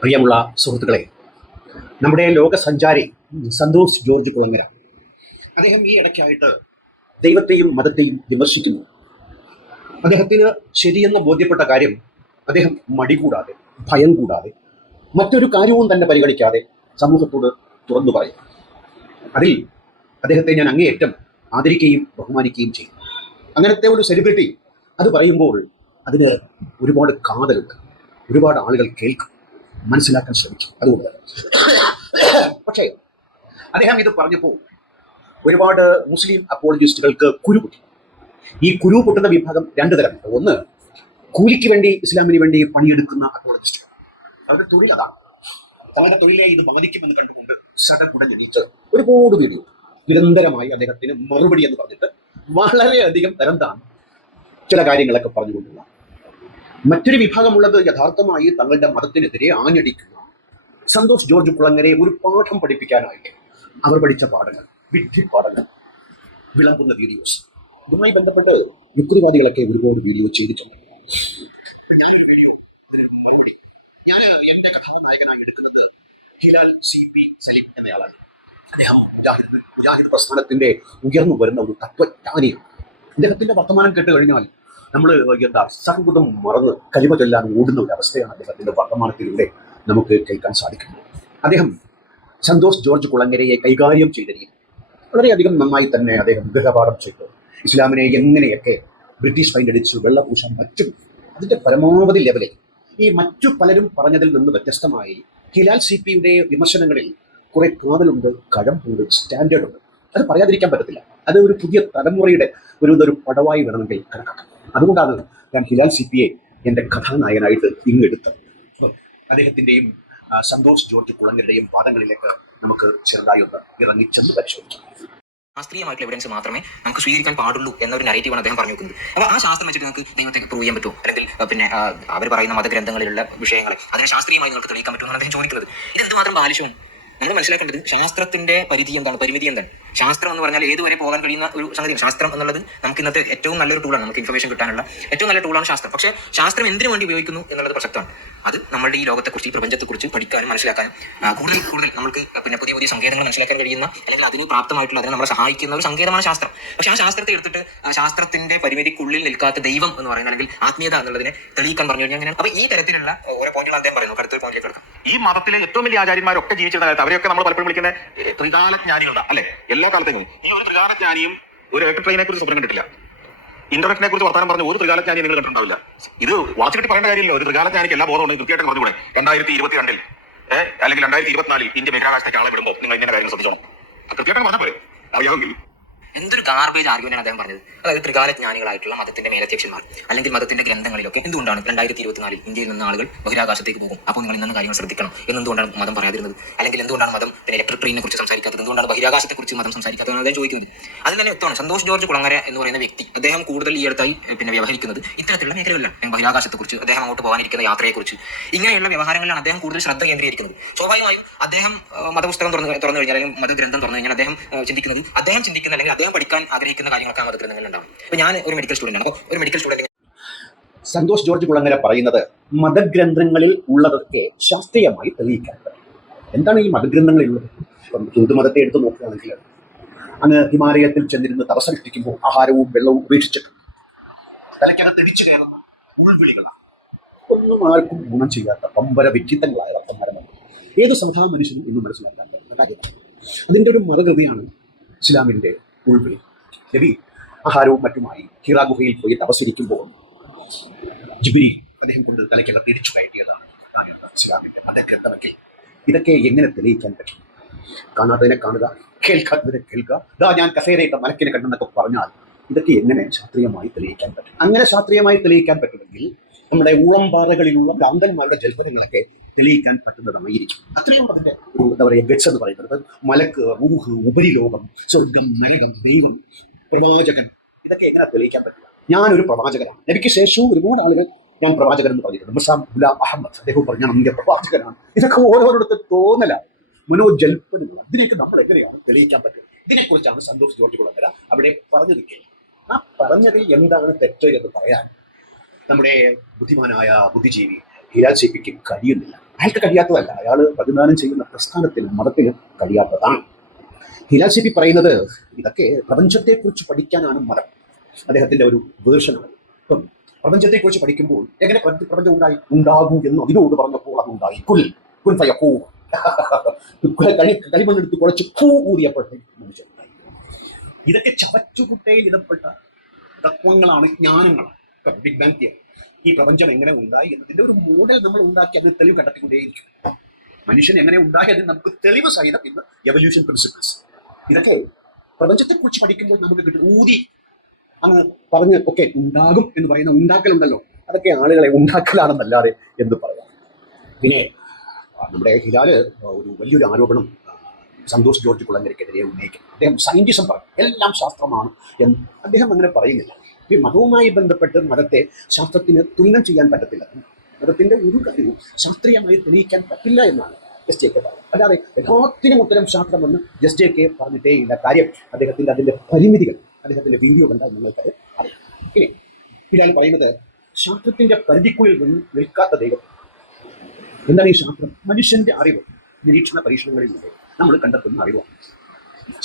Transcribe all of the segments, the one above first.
പ്രിയമുള്ള സുഹൃത്തുക്കളെ, നമ്മുടെ ലോകസഞ്ചാരി സന്തോഷ് ജോർജ് കുളങ്ങര അദ്ദേഹം ഈ ഇടയ്ക്കായിട്ട് ദൈവത്തെയും മതത്തെയും വിമർശിക്കുന്നു. അദ്ദേഹത്തിന് ശരിയെന്ന് ബോധ്യപ്പെട്ട കാര്യം അദ്ദേഹം മടി കൂടാതെ, ഭയം കൂടാതെ, മറ്റൊരു കാര്യവും തന്നെ പരിഗണിക്കാതെ സമൂഹത്തോട് തുറന്നു പറയും. അതിൽ അദ്ദേഹത്തെ ഞാൻ അങ്ങേയറ്റം ആദരിക്കുകയും ബഹുമാനിക്കുകയും ചെയ്യും. അങ്ങനത്തെ ഒരു സെലിബ്രിറ്റി അത് പറയുമ്പോൾ അതിന് ഒരുപാട് കാതലുണ്ട്, ഒരുപാട് ആളുകൾ കേൾക്കും, മനസ്സിലാക്കാൻ ശ്രമിക്കും. അതുകൊണ്ട് പക്ഷേ അദ്ദേഹം ഇത് പറഞ്ഞപ്പോൾ ഒരുപാട് മുസ്ലിം അപ്പോളജിസ്റ്റുകൾക്ക് കുരുപൊട്ടി. ഈ കുരു പൊട്ടുന്ന വിഭാഗം രണ്ടു തരമുണ്ട്. ഒന്ന്, കൂലിക്ക് വേണ്ടി ഇസ്ലാമിന് വേണ്ടി പണിയെടുക്കുന്ന അപ്പോളജിസ്റ്റുകൾ. അവരുടെ തൊഴിൽ അതാണ്. തങ്ങളുടെ തൊഴിലെ ഇത് ബാധിക്കുമെന്ന് കണ്ടുകൊണ്ട് സടകുടഞ്ഞെണീറ്റ് ഒരുപാട് വീഡിയോ നിരന്തരമായി അദ്ദേഹത്തിന് മറുപടി എന്ന് പറഞ്ഞിട്ട് വളരെയധികം തരം താൻ ചില കാര്യങ്ങളൊക്കെ പറഞ്ഞുകൊണ്ടുള്ള മറ്റൊരു വിഭാഗമുള്ളത് യഥാർത്ഥമായി തങ്ങളുടെ മതത്തിനെതിരെ ആഞ്ഞടിക്കുന്ന സന്തോഷ് ജോർജ് കുളങ്ങരയെ ഒരു പാഠം പഠിപ്പിക്കാനായിട്ട് അവർ പഠിച്ച പാഠങ്ങൾ, വിഡ്ഢിപ്പാഠങ്ങൾ വിളമ്പുന്ന വീഡിയോസ്. ഇതുമായി ബന്ധപ്പെട്ട് യുക്തിവാദികളൊക്കെ ഒരുപാട് വീഡിയോ ചെയ്തിട്ടുണ്ട്. ഞാനൊരു വീഡിയോ മറുപടി, ഞാൻ എന്റെ കഥാനായകനായി എടുക്കുന്നത് ഹിലാൽ CP സലീം എന്നയാളാണ്. അദ്ദേഹം മുജാഹിദ് പ്രസ്ഥാനത്തിന്റെ ഉയർന്നു വരുന്ന ഒരു തത്വജ്ഞാനിയാണ്. അദ്ദേഹത്തിന്റെ വർത്തമാനം കേട്ട് കഴിഞ്ഞാൽ നമ്മൾ സർവ്വതും മറന്ന് കലിമ ചൊല്ലാൻ ഓടുന്ന ഒരു അവസ്ഥയാണ് അദ്ദേഹത്തിന്റെ വർത്തമാനത്തിലൂടെ നമുക്ക് കേൾക്കാൻ സാധിക്കുന്നത്. അദ്ദേഹം സന്തോഷ് ജോർജ് കുളങ്ങരയെ കൈകാര്യം ചെയ്ത രീതി വളരെയധികം നന്നായി തന്നെ അദ്ദേഹം ഗൃഹപാഠം ചെയ്തു. ഇസ്ലാമിനെ എങ്ങനെയൊക്കെ ബ്രിട്ടീഷ് ഫൈൻഡടിച്ച് വെള്ളപൂശാൻ പറ്റും, അതിന്റെ പരമാവധി ലെവലിൽ ഈ മറ്റു പലരും പറഞ്ഞതിൽ നിന്ന് വ്യത്യസ്തമായി ഹിലാൽ CPയുടെ വിമർശനങ്ങളിൽ കുറെ കാതലുണ്ട്, കഴമ്പുണ്ട്, സ്റ്റാൻഡേർഡ് ഉണ്ട്. അത് പറയാതിരിക്കാൻ പറ്റത്തില്ല. അത് ഒരു പുതിയ തലമുറയുടെ ഒരു പടവായി വേണമെങ്കിൽ കണക്കാക്കാം. അതുകൊണ്ടാണ് ഞാൻ ഹിലാൽ CPയെ എൻ്റെ കഥാനായകനായിട്ട് ഇങ്ങെടുത്തത്. അദ്ദേഹത്തിൻ്റെയും സന്തോഷ് ജോർജ് കുളങ്ങരയുടെയും വാദങ്ങളിലേക്ക് നമുക്ക് ചെറുതായി ഒന്ന് ഇറങ്ങിച്ചെന്ന് പരിശോധിക്കാം. ശാസ്ത്രീയമായിട്ടുള്ള എവിഡൻസ് മാത്രമേ നമുക്ക് സ്വീകരിക്കാൻ പാടുള്ളൂ എന്നൊരു നരേറ്റീവാണ് അദ്ദേഹം പറഞ്ഞു വെക്കുന്നത്. അപ്പോൾ ആ ശാസ്ത്രം വെച്ചിട്ട് നിങ്ങൾക്ക് ദൈവത്തെ പ്രൂവ് ചെയ്യാൻ പറ്റുമോ, അല്ലെങ്കിൽ പിന്നെ അവർ പറയുന്ന മതഗ്രന്ഥങ്ങളിലുള്ള വിഷയങ്ങളെ അതിനെ ശാസ്ത്രീയമായി നിങ്ങൾക്ക് തെളിയിക്കാൻ പറ്റുമെന്നാണ് അദ്ദേഹം ചോദിക്കുന്നത്. ഇത് എന്തുമാത്രം ബാലിശവും. നമ്മൾ മനസ്സിലാക്കേണ്ടത് ശാസ്ത്രത്തിന്റെ പരിധി എന്താണ്, പരിമിതി എന്താണ്. ശാസ്ത്രം എന്ന് പറഞ്ഞാൽ ഏതുവരെ പോകാൻ കഴിയുന്ന ഒരു സംഗതിയാണ്. ശാസ്ത്രം എന്നുള്ളത് നമുക്ക് ഇന്നത്തെ ഏറ്റവും നല്ലൊരു ടൂളാണ്, നമുക്ക് ഇൻഫർമേഷൻ കിട്ടാനുള്ള ഏറ്റവും നല്ല ടൂളാണ് ശാസ്ത്രം. പക്ഷേ ശാസ്ത്രം എന്തിനു വേണ്ടി ഉപയോഗിക്കുന്നു എന്നുള്ളത് പ്രസക്തമാണ്. അത് നമ്മുടെ ഈ ലോകത്തെക്കുറിച്ച്, ഈ പ്രപഞ്ചത്തെക്കുറിച്ച് പഠിക്കാനും മനസ്സിലാക്കാനും കൂടുതൽ നമുക്ക് പിന്നെ പുതിയ സങ്കേതങ്ങൾ മനസ്സിലാക്കാൻ കഴിയുന്ന, അല്ലെങ്കിൽ അതിന് പ്രാപ്തമായിട്ടുള്ള, അതിനെ നമ്മളെ സഹായിക്കുന്ന ഒരു സങ്കേതമാണ് ശാസ്ത്രം. പക്ഷേ ആ ശാസ്ത്രത്തെ എടുത്തിട്ട് ശാസ്ത്രത്തിന്റെ പരിമിതിക്കുള്ളിൽ നിൽക്കാത്ത ദൈവം എന്ന് പറയുന്ന, അല്ലെങ്കിൽ ആത്മീയത എന്നുള്ളതിനെ തെളിയിക്കാൻ പറഞ്ഞു കഴിഞ്ഞാൽ അങ്ങനെയാണ്. അപ്പോൾ ഈ തരത്തിലുള്ള ഓരോ പോയിന്റുകൾ അദ്ദേഹം പറയുന്നു. അടുത്തൊരു പോയിന്റിലേക്ക് എടുക്കാം. ഈ മതത്തിലെ ഏറ്റവും വലിയ ആചാര്യന്മാരൊക്കെ ജീവിച്ചിരുന്ന കാലത്ത് അവരെയൊക്കെ നമ്മൾ പലപ്പോഴും വിളിക്കുന്ന ത്രികാലജ്ഞാനികളാണ്, അല്ലെ? എല്ലാ കാലത്തേക്കും ഈ ഒരു ത്രികാലജ്ഞാനിയും ഒരു ഇലക്ട്രിക് ട്രെയിനെ കുറിച്ച് സ്വപ്നം കണ്ടിട്ടില്ല. ഇന്റർനെറ്റിനെ കുറിച്ച് വർത്തമാനം പറഞ്ഞ ഒരു ത്രികാലജ്ഞാനി നിങ്ങൾ കണ്ടിട്ടുണ്ടാവില്ല. ഇത് വളച്ചിട്ട് പറയേണ്ട കാര്യമില്ല. ഒരു ത്രികാലജ്ഞാനിക്ക് എല്ലാ ബോധമുണ്ട്. കൃത്യമായിട്ട് പറഞ്ഞുകൂടെ? 2022 അല്ലെങ്കിൽ 2024 ഇന്ത്യ ബഹിരാകാശത്തേക്ക് ആളെ വിടുമ്പോൾ നിങ്ങൾ ഇങ്ങനെ കാര്യങ്ങൾ ശ്രദ്ധിച്ചോണം. കൃത്യമായിട്ട് പറഞ്ഞ പോലെ അറിയാമെങ്കിൽ. എന്തൊരു ഗാർബേജ് ആർഗ്യുമെന്റാണ് അദ്ദേഹം പറഞ്ഞത്. അതായത് ത്രികാലജ്ഞാനികളായിട്ടുള്ള മതത്തിന്റെ മേലധ്യക്ഷന്മാർ അല്ലെങ്കിൽ മതത്തിന്റെ ഗ്രന്ഥങ്ങളിലൊക്കെ എന്തുകൊണ്ടാണ് 2024 ഇന്ത്യയിൽ നിന്ന് ആളുകൾ ബഹിരാകാശത്തേക്ക് പോകും, അപ്പോൾ നിങ്ങൾ ഇന്ന കാര്യങ്ങൾ ശ്രദ്ധിക്കണം എന്തുകൊണ്ടാണ് മതം പറയാതിരുന്നത്, അല്ലെങ്കിൽ എന്തുകൊണ്ടാണ് മതം പിന്നെ ഇലക്ട്രിക് ട്രെയിനെ കുറിച്ച് സംസാരിക്കാത്തത്, എന്തുകൊണ്ടാണ് ബഹിരാകാശത്തെ കുറിച്ച് മതം സംസാരിക്കാത്തത് അദ്ദേഹം ചോദിക്കുന്നത്. അതിന് തന്നെ വ്യക്തമാണ് സന്തോഷ് ജോർജ് കുളങ്ങര എന്ന് പറയുന്ന വ്യക്തി അദ്ദേഹം കൂടുതൽ ഈ അടുത്തായി പിന്നെ വ്യവഹരിക്കുന്നത് ഇത്തരത്തിലുള്ള മേഖലകളിലാണ്. ബഹിരാകാശത്തെക്കുറിച്ച്, അദ്ദേഹം അങ്ങോട്ട് പോകാനിരിക്കുന്ന യാത്രയെക്കുറിച്ച്, ഇങ്ങനെയുള്ള വ്യവഹാരങ്ങളിലാണ് അദ്ദേഹം കൂടുതൽ ശ്രദ്ധ കേന്ദ്രീകരിക്കുന്നത്. സ്വാഭാവികമായും അദ്ദേഹം മതപുസ്തകം തുറന്നു കഴിഞ്ഞാൽ, അല്ലെങ്കിൽ മതഗ്രന്ഥം തുറന്നു കഴിഞ്ഞാൽ അദ്ദേഹം ചിന്തിക്കുന്ന അല്ലെങ്കിൽ അദ്ദേഹം പഠിക്കാൻ ആഗ്രഹിക്കുന്ന കാര്യങ്ങളൊക്കെ ആ മതഗ്രന്ഥങ്ങളിൽ ഉണ്ടാവും. അപ്പോൾ ഞാൻ ഒരു മെഡിക്കൽ സ്റ്റുഡന്റ് ആണ്. അപ്പോൾ ഒരു medical student Santhosh George Kulangara പറയുന്നത് മതഗ്രന്ഥങ്ങളിൽ ഉള്ളതൊക്കെ ശാസ്ത്രീയമായി തെളിയിക്കാൻ പറ്റും. എന്താണ് ഈ മതഗ്രന്ഥങ്ങളിൽ ഉള്ളത്? ഇപ്പം ഹിന്ദുമതത്തെ എടുത്ത് നോക്കുകയാണെങ്കിൽ അങ്ങ് ഹിമാലയത്തിൽ ചെന്നിരുന്ന് തപസ്സനുഷ്ഠിക്കുമ്പോൾ ആഹാരവും വെള്ളവും ഉപേക്ഷിച്ചിട്ട് തലയ്ക്കകത്ത് ഇടിച്ചു കയറുന്ന ഉൾവിളികളാണ്. ഒന്നും ആർക്കും ഗുണം ചെയ്യാത്ത പമ്പര വിഖിത്തങ്ങളായ വർത്തമാനമാണ്. ഏത് സാധാരണ മനുഷ്യനും ഇന്ന് മനസ്സിലാക്കാൻ പറ്റുന്ന കാര്യമാണ്. അതിൻ്റെ ഒരു മറുകൃതിയാണ് ഇസ്ലാമിൻ്റെ ഉൾവിളി. നബി ആഹാരവും മറ്റുമായി ഹിറാ ഗുഹയിൽ പോയി തപസ്സിരിക്കുമ്പോൾ ജിബ്രീൽ അദ്ദേഹം കൊണ്ട് തലയ്ക്കകത്ത് ഇടിച്ചു കയറ്റിയതാണ് ഇസ്ലാമിന്റെ മതഗ്രന്ഥമൊക്കെ. ഇതൊക്കെ എങ്ങനെ തെളിയിക്കാൻ പറ്റും? കാണാത്തതിനെ കാണുക, കേൾക്കാത്തതിനെ കേൾക്കുക, ഇതാ ഞാൻ കസേരയിട്ട മലക്കിനെ കണ്ടെന്നൊക്കെ പറഞ്ഞാൽ ഇതൊക്കെ എങ്ങനെ ശാസ്ത്രീയമായി തെളിയിക്കാൻ പറ്റും? അങ്ങനെ ശാസ്ത്രീയമായി തെളിയിക്കാൻ പറ്റുമെങ്കിൽ നമ്മുടെ ഊളംപാറകളിലുള്ള ഭ്രാന്തന്മാരുടെ ജൽപ്പനങ്ങളൊക്കെ തെളിയിക്കാൻ പറ്റുന്നതായിരിക്കും. അത്രയും അതിന്റെ എന്താ പറയുക ഗട്സ് എന്ന് പറയുന്നത്. മലക്ക്, റൂഹ്, ഉപരിലോകം, സ്വർഗം, നരകം, ദൈവം, പ്രവാചകൻ, ഇതൊക്കെ എങ്ങനെ തെളിയിക്കാൻ പറ്റില്ല? ഞാനൊരു പ്രവാചകനാണ്. നബിക്ക് ശേഷവും ഒരുപാട് ആളുകൾ ഞാൻ പ്രവാചകൻ എന്ന് പറഞ്ഞിട്ടുണ്ട്. മുസാം ഗുലാം അഹമ്മദ് അദ്ദേഹം പറഞ്ഞ ഇന്ത്യ പ്രവാചകനാണ്. ഇതൊക്കെ ഓരോരുത്തർ തോന്നലാണ്, മനോജൽപ്പനങ്ങളാണ്. ഇതിനെയൊക്കെ നമ്മൾ എങ്ങനെയാണ് തെളിയിക്കാൻ പറ്റുക? ഇതിനെക്കുറിച്ചാണ് സന്തോഷ് ജോർജ് കുളങ്ങര അവിടെ പറഞ്ഞു നിൽക്കുന്നത്. ആ പറഞ്ഞതിൽ എന്താണ് തെറ്റ് എന്ന് പറയാൻ നമ്മുടെ ബുദ്ധിമാനായ ബുദ്ധിജീവി ഹിലാൽ CPക്ക് കഴിയുന്നില്ല. അയാൾക്ക് കഴിയാത്തതല്ല, അയാൾ പ്രതിദാനം ചെയ്യുന്ന പ്രസ്ഥാനത്തിന് മതത്തിന് കഴിയാത്തതാണ്. ഹിലാൽ ഷെഫി പറയുന്നത് ഇതൊക്കെ പ്രപഞ്ചത്തെക്കുറിച്ച് പഠിക്കാനാണ് മതം. അദ്ദേഹത്തിന്റെ ഒരു വേർഷനാണ്. ഇപ്പം പ്രപഞ്ചത്തെക്കുറിച്ച് പഠിക്കുമ്പോൾ എങ്ങനെ പ്രപഞ്ചം ഉണ്ടാകൂ എന്ന് അതിനോട് പറഞ്ഞപ്പോൾ അത് ഉണ്ടായി. കുൻ ഫയക്കൂൻ. കളിമണ്ണെടുത്ത് കുഴച്ച് പൂ ഊതിയപ്പോഴത്തേക്ക് മനുഷ്യനുണ്ടായി. ഇതൊക്കെ ചവറ്റുകുട്ടയിൽ ഇടപെട്ട തത്വങ്ങളാണ്, ജ്ഞാനങ്ങളാണ്. ബിഗ് ബാങ് തിയറി, ഈ പ്രപഞ്ചം എങ്ങനെ ഉണ്ടായി എന്നതിന്റെ ഒരു മോഡൽ നമ്മൾ ഉണ്ടാക്കി അതിന് തെളിവ് കണ്ടെത്തിക്കൊണ്ടേയിരിക്കും. മനുഷ്യൻ എങ്ങനെ ഉണ്ടായി അതിന് നമുക്ക് തെളിവ് സഹിതം ഇന്ന് എവല്യൂഷൻ പ്രിൻസിപ്പിൾസ്. ഇതൊക്കെ പ്രപഞ്ചത്തെക്കുറിച്ച് പഠിക്കുമ്പോൾ നമുക്ക് കിട്ടും. ഊതി അങ്ങ് പറഞ്ഞ് ഒക്കെ ഉണ്ടാകും എന്ന് പറയുന്ന ഉണ്ടാക്കലുണ്ടല്ലോ, അതൊക്കെ ആളുകളെ ഉണ്ടാക്കലാണെന്നല്ലാതെ എന്ന് പറയാം. പിന്നെ നമ്മുടെ ഹിലാല് ഒരു വലിയൊരു ആരോപണം സന്തോഷ് ജോർജ് കുളങ്ങരയ്ക്കെതിരെ ഉന്നയിക്കും. അദ്ദേഹം സയന്റിസം പറയും, എല്ലാം ശാസ്ത്രമാണ് എന്ന് അദ്ദേഹം അങ്ങനെ പറയുന്നില്ല. ഈ മതവുമായി ബന്ധപ്പെട്ട് മതത്തെ ശാസ്ത്രത്തിന് തുലനം ചെയ്യാൻ പറ്റത്തില്ല, മതത്തിന്റെ ഒരു കാര്യവും ശാസ്ത്രീയമായി തെളിയിക്കാൻ പറ്റില്ല എന്നാണ് എസ് ജെ കെ പറഞ്ഞത്. അല്ലാതെ എല്ലാത്തിനും ഉത്തരം ശാസ്ത്രമെന്ന് എസ് ജെ കെ പറഞ്ഞിട്ടേ ഇല്ല. കാര്യം അദ്ദേഹത്തിന്റെ അതിന്റെ പരിമിതികൾ, അദ്ദേഹത്തിന്റെ വീഡിയോ കണ്ടാൽ നിങ്ങൾക്കത് അറിയാം. ഇനി ഹിലാൽ പറയുന്നത് ശാസ്ത്രത്തിന്റെ പരിധിക്കുള്ളിൽ നിന്ന് നിൽക്കാത്ത ദൈവം. എന്താണ് ഈ ശാസ്ത്രം? മനുഷ്യന്റെ അറിവ്, നിരീക്ഷണ പരീക്ഷണങ്ങളിലൂടെ നമ്മൾ കണ്ടെത്തുന്ന അറിവാണ്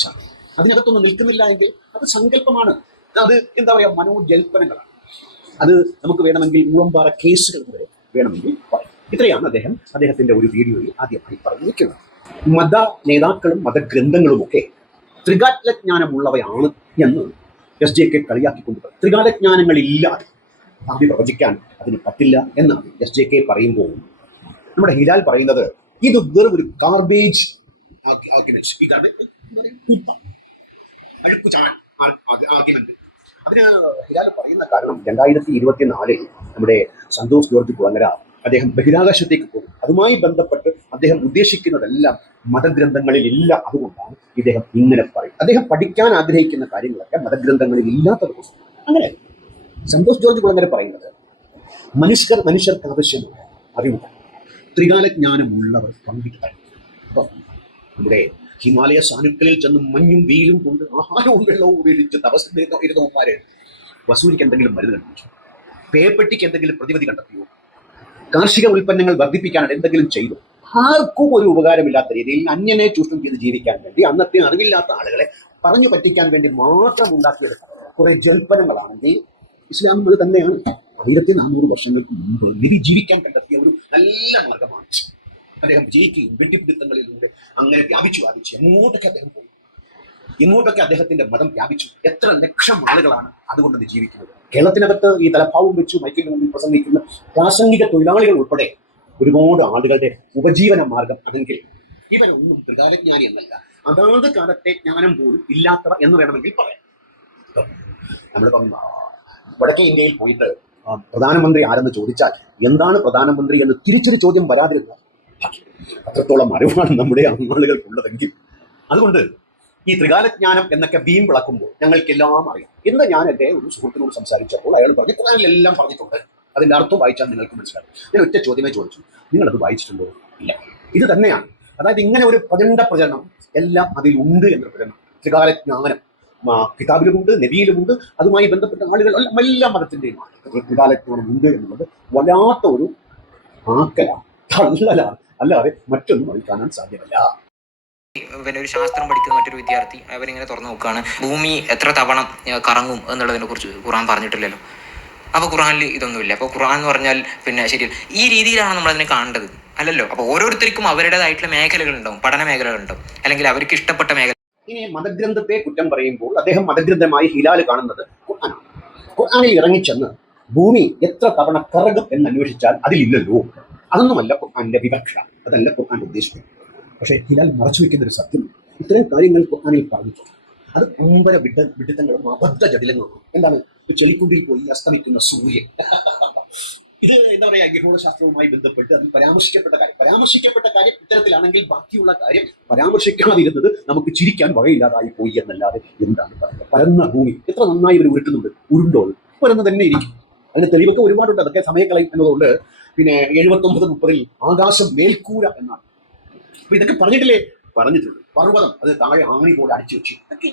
ശാസ്ത്രം. അതിനകത്തൊന്നും നിൽക്കുന്നില്ല എങ്കിൽ അത് സങ്കല്പമാണ്, അത് എന്താ പറയുക, മനോജൽപ്പനങ്ങളാണ്. അത് നമുക്ക് വേണമെങ്കിൽ ഊളംപാറ കേസുകൾ കൂടെ വേണമെങ്കിൽ പറയും. ഇത്രയാണ് അദ്ദേഹത്തിന്റെ ഒരു വീഡിയോയിൽ ആദ്യമായി പറഞ്ഞിരിക്കുന്നത്. മത നേതാക്കളും മതഗ്രന്ഥങ്ങളുമൊക്കെ ത്രികാലജ്ഞാനമുള്ളവയാണ് എന്ന് എസ് ജെ കെ കളിയാക്കിക്കൊണ്ട് പറയും. ത്രികാലജ്ഞാനങ്ങളില്ലാതെ ഭാവി പ്രവചിക്കാൻ അതിന് പറ്റില്ല എന്നാണ് എസ് ജെ കെ പറയുമ്പോൾ നമ്മുടെ ഹിലാൽ പറയുന്നത് ഇത് വെറും ഒരു ഗാർബേജ് ആർഗ്യുമെന്റ്സ്. ഈ ഗാർബേജ് ആർഗ്യുമെന്റ്. അതിന് ഹിലാൽ പറയുന്ന കാരണം 2024 നമ്മുടെ സന്തോഷ് ജോർജ് കുളങ്ങര അദ്ദേഹം ബഹിരാകാശത്തേക്ക് പോകും. അതുമായി ബന്ധപ്പെട്ട് അദ്ദേഹം ഉദ്ദേശിക്കുന്നതെല്ലാം മതഗ്രന്ഥങ്ങളിൽ ഇല്ല. അതുകൊണ്ടാണ് ഇദ്ദേഹം ഇങ്ങനെ പറയും. അദ്ദേഹം പഠിക്കാൻ ആഗ്രഹിക്കുന്ന കാര്യങ്ങളൊക്കെ മതഗ്രന്ഥങ്ങളിൽ ഇല്ലാത്തത്. അങ്ങനെ സന്തോഷ് ജോർജ് കുളങ്ങര പറയുന്നത് മനുഷ്യർക്ക് ആവശ്യമായ അറിവുകൾ ത്രികാലജ്ഞാനമുള്ളവർ പങ്കിട്ടാണ്. അപ്പം നമ്മുടെ ഹിമാലയ സാനുക്കളിൽ ചെന്ന് മഞ്ഞും വെയിലും കൊണ്ട് ആഹാരവും വെള്ളവും ഉപയോഗിച്ച് ഇരുന്നവന്മാര് വസൂലിക്ക് എന്തെങ്കിലും മരുന്ന് കണ്ടുപിടിച്ചു, പേപ്പട്ടിക്ക് എന്തെങ്കിലും പ്രതിവിധി കണ്ടെത്തിയോ, കാർഷിക ഉൽപ്പന്നങ്ങൾ വർദ്ധിപ്പിക്കാൻ എന്തെങ്കിലും ചെയ്തു? ആർക്കും ഒരു ഉപകാരമില്ലാത്ത രീതിയിൽ അന്യനെ ചൂഷണം ചെയ്ത് ജീവിക്കാൻ വേണ്ടി അന്നത്തെ അറിവില്ലാത്ത ആളുകളെ പറഞ്ഞു പറ്റിക്കാൻ വേണ്ടി മാത്രം ഉണ്ടാക്കിയെടുത്ത കുറെ ജൽപ്പനങ്ങളാണെങ്കിൽ ഇസ്ലാം അത് തന്നെയാണ്. 1400 വർഷങ്ങൾക്ക് മുമ്പ് ജീവിക്കാൻ കണ്ടെത്തിയ ഒരു നല്ല മാർഗമാണ്. അദ്ദേഹം വിജയിക്കുകയും വെട്ടിപ്പിടുത്തങ്ങളിലൂടെ അങ്ങനെ വ്യാപിച്ചു എങ്ങോട്ടൊക്കെ അദ്ദേഹം പോയി, ഇങ്ങോട്ടൊക്കെ അദ്ദേഹത്തിന്റെ മതം വ്യാപിച്ചു. എത്ര ലക്ഷം ആളുകളാണ് അതുകൊണ്ട് ജീവിക്കുന്നത്. കേരളത്തിനകത്ത് ഈ തലഭാവം വെച്ചു മൈക്കിന്റെ മുന്നിൽ പ്രസംഗിക്കുന്ന പ്രാസംഗിക തൊഴിലാളികൾ ഉൾപ്പെടെ ഒരുപാട് ആളുകളുടെ ഉപജീവന മാർഗം അതെങ്കിൽ ഇവരൊന്നും ത്രികാലജ്ഞാനി എന്നല്ല, അതാത് കാലത്തെ ജ്ഞാനം പോലും ഇല്ലാത്തവർ എന്ന് വേണമെങ്കിൽ പറയാം. നമ്മളിപ്പം വടക്കേ ഇന്ത്യയിൽ പോയിട്ട് പ്രധാനമന്ത്രി ആരെന്ന് ചോദിച്ചാൽ എന്താണ് പ്രധാനമന്ത്രി എന്ന് തിരിച്ചൊരു ചോദ്യം വരാതിരുന്ന അത്രത്തോളം അറിവാണ് നമ്മുടെ ആളുകൾക്കുള്ളതെങ്കിൽ, അതുകൊണ്ട് ഈ ത്രികാലജ്ഞാനം എന്നൊക്കെ വീം വിളക്കുമ്പോൾ ഞങ്ങൾക്കെല്ലാം അറിയാം. ഇന്ന് ഞാൻ എൻ്റെ ഒരു സുഹൃത്തിനോട് സംസാരിച്ചപ്പോൾ അയാൾ പറഞ്ഞു ഖുർആനിലെല്ലാം പറഞ്ഞിട്ടുണ്ട്, അതിൻ്റെ അർത്ഥം വായിച്ചാൽ നിങ്ങൾക്ക് മനസ്സിലാക്കും. ഞാൻ ഒറ്റ ചോദ്യമേ ചോദിച്ചു, നിങ്ങളത് വായിച്ചിട്ടുണ്ടോ? ഇല്ല. ഇത് തന്നെയാണ്, അതായത് ഇങ്ങനെ ഒരു പ്രചരണം എല്ലാം അതിലുണ്ട് എന്നൊരു പ്രചരണം. ത്രികാലജ്ഞാനം കിതാബിലുമുണ്ട്, നബിയിലുമുണ്ട്, അതുമായി ബന്ധപ്പെട്ട ആളുകൾ എല്ലാ മതത്തിൻ്റെയുമാണ് ത്രികാലജ്ഞാനം ഉണ്ട് എന്നുള്ളത് വല്ലാത്ത ഒരു ആക്കലാണ്, തള്ളലാണ്, അല്ലാതെ മറ്റൊന്നും അതിൽ കാണാൻ സാധ്യമല്ല. പിന്നെ ഒരു ശാസ്ത്രം പഠിക്കുന്ന മറ്റൊരു വിദ്യാർത്ഥി അവരിങ്ങനെ തുറന്നു നോക്കുകയാണ്, ഭൂമി എത്ര തവണ കറങ്ങും എന്നുള്ളതിനെ കുറിച്ച് ഖുർആൻ പറഞ്ഞിട്ടില്ലല്ലോ. അപ്പോൾ ഖുർആനിൽ ഇതൊന്നുമില്ല. അപ്പോൾ ഖുർആൻ എന്ന് പറഞ്ഞാൽ പിന്നെ ശരി ഈ രീതിയിലാണ് നമ്മളതിനെ കാണേണ്ടത് അല്ലല്ലോ. അപ്പോൾ ഓരോരുത്തർക്കും അവരുടേതായിട്ടുള്ള മേഖലകളുണ്ടാവും, പഠന മേഖലകളുണ്ടാവും, അല്ലെങ്കിൽ അവർക്ക് ഇഷ്ടപ്പെട്ട മേഖല. ഇനി മതഗ്രന്ഥത്തെ കുറ്റം പറയുമ്പോൾ അദ്ദേഹം മതഗ്രന്ഥമായി ഹിലാൽ കാണുന്നത് ഖുർആനാണ്. ഖുർആനിൽ ഇറങ്ങിച്ചെന്ന് ഭൂമി എത്ര തവണ കറങ്ങും എന്ന് അന്വേഷിച്ചാൽ അതിലില്ലല്ലോ. അതൊന്നുമല്ല ഖുർആന്റെ വിവക്ഷ, അതല്ല ഖുർആൻ ഉദ്ദേശിക്കുന്നത്. പക്ഷേ ഹിലാൽ മറച്ചു വെക്കുന്ന ഒരു സത്യം, ഇത്തരം കാര്യങ്ങൾ ഖുർആനിൽ പറഞ്ഞിട്ടുണ്ട്. അത് അമ്പര വിഡിത്തങ്ങളും അബദ്ധ ജടിലങ്ങളും. എന്താണ്? ചെളിക്കുണ്ടിൽ പോയി അസ്തമിക്കുന്ന സൂര്യൻ. ഇത് എന്താ പറയുക, ഗഹോളശാസ്ത്രവുമായി ബന്ധപ്പെട്ട് അതിൽ പരാമർശിക്കപ്പെട്ട കാര്യം ഇത്തരത്തിലാണെങ്കിൽ ബാക്കിയുള്ള കാര്യം പരാമർശിക്കാതിരുന്നത് നമുക്ക് ചിരിക്കാൻ വകയില്ലാതായി പോയി എന്നല്ലാതെ എന്താണ് പറയുക. പരന്ന ഭൂമി എത്ര നന്നായി ഇവർ ഉരുട്ടുന്നുണ്ട്, ഉരുണ്ടോ പരന്ന് തന്നെ ഇരിക്കും. അതിന് തെളിവൊക്കെ ഒരുപാടുണ്ട്, അതൊക്കെ സമയക്കളയും എന്നതുകൊണ്ട്. പിന്നെ 79-30 ആകാശം മേൽക്കൂര എന്നാണ്. അപ്പൊ ഇതൊക്കെ പറഞ്ഞിട്ടില്ലേ? പറഞ്ഞിട്ടുണ്ട്. പർവ്വതം അത് താഴെ ആണി പോലെ അടിച്ചു വെച്ചു. ഇതൊക്കെ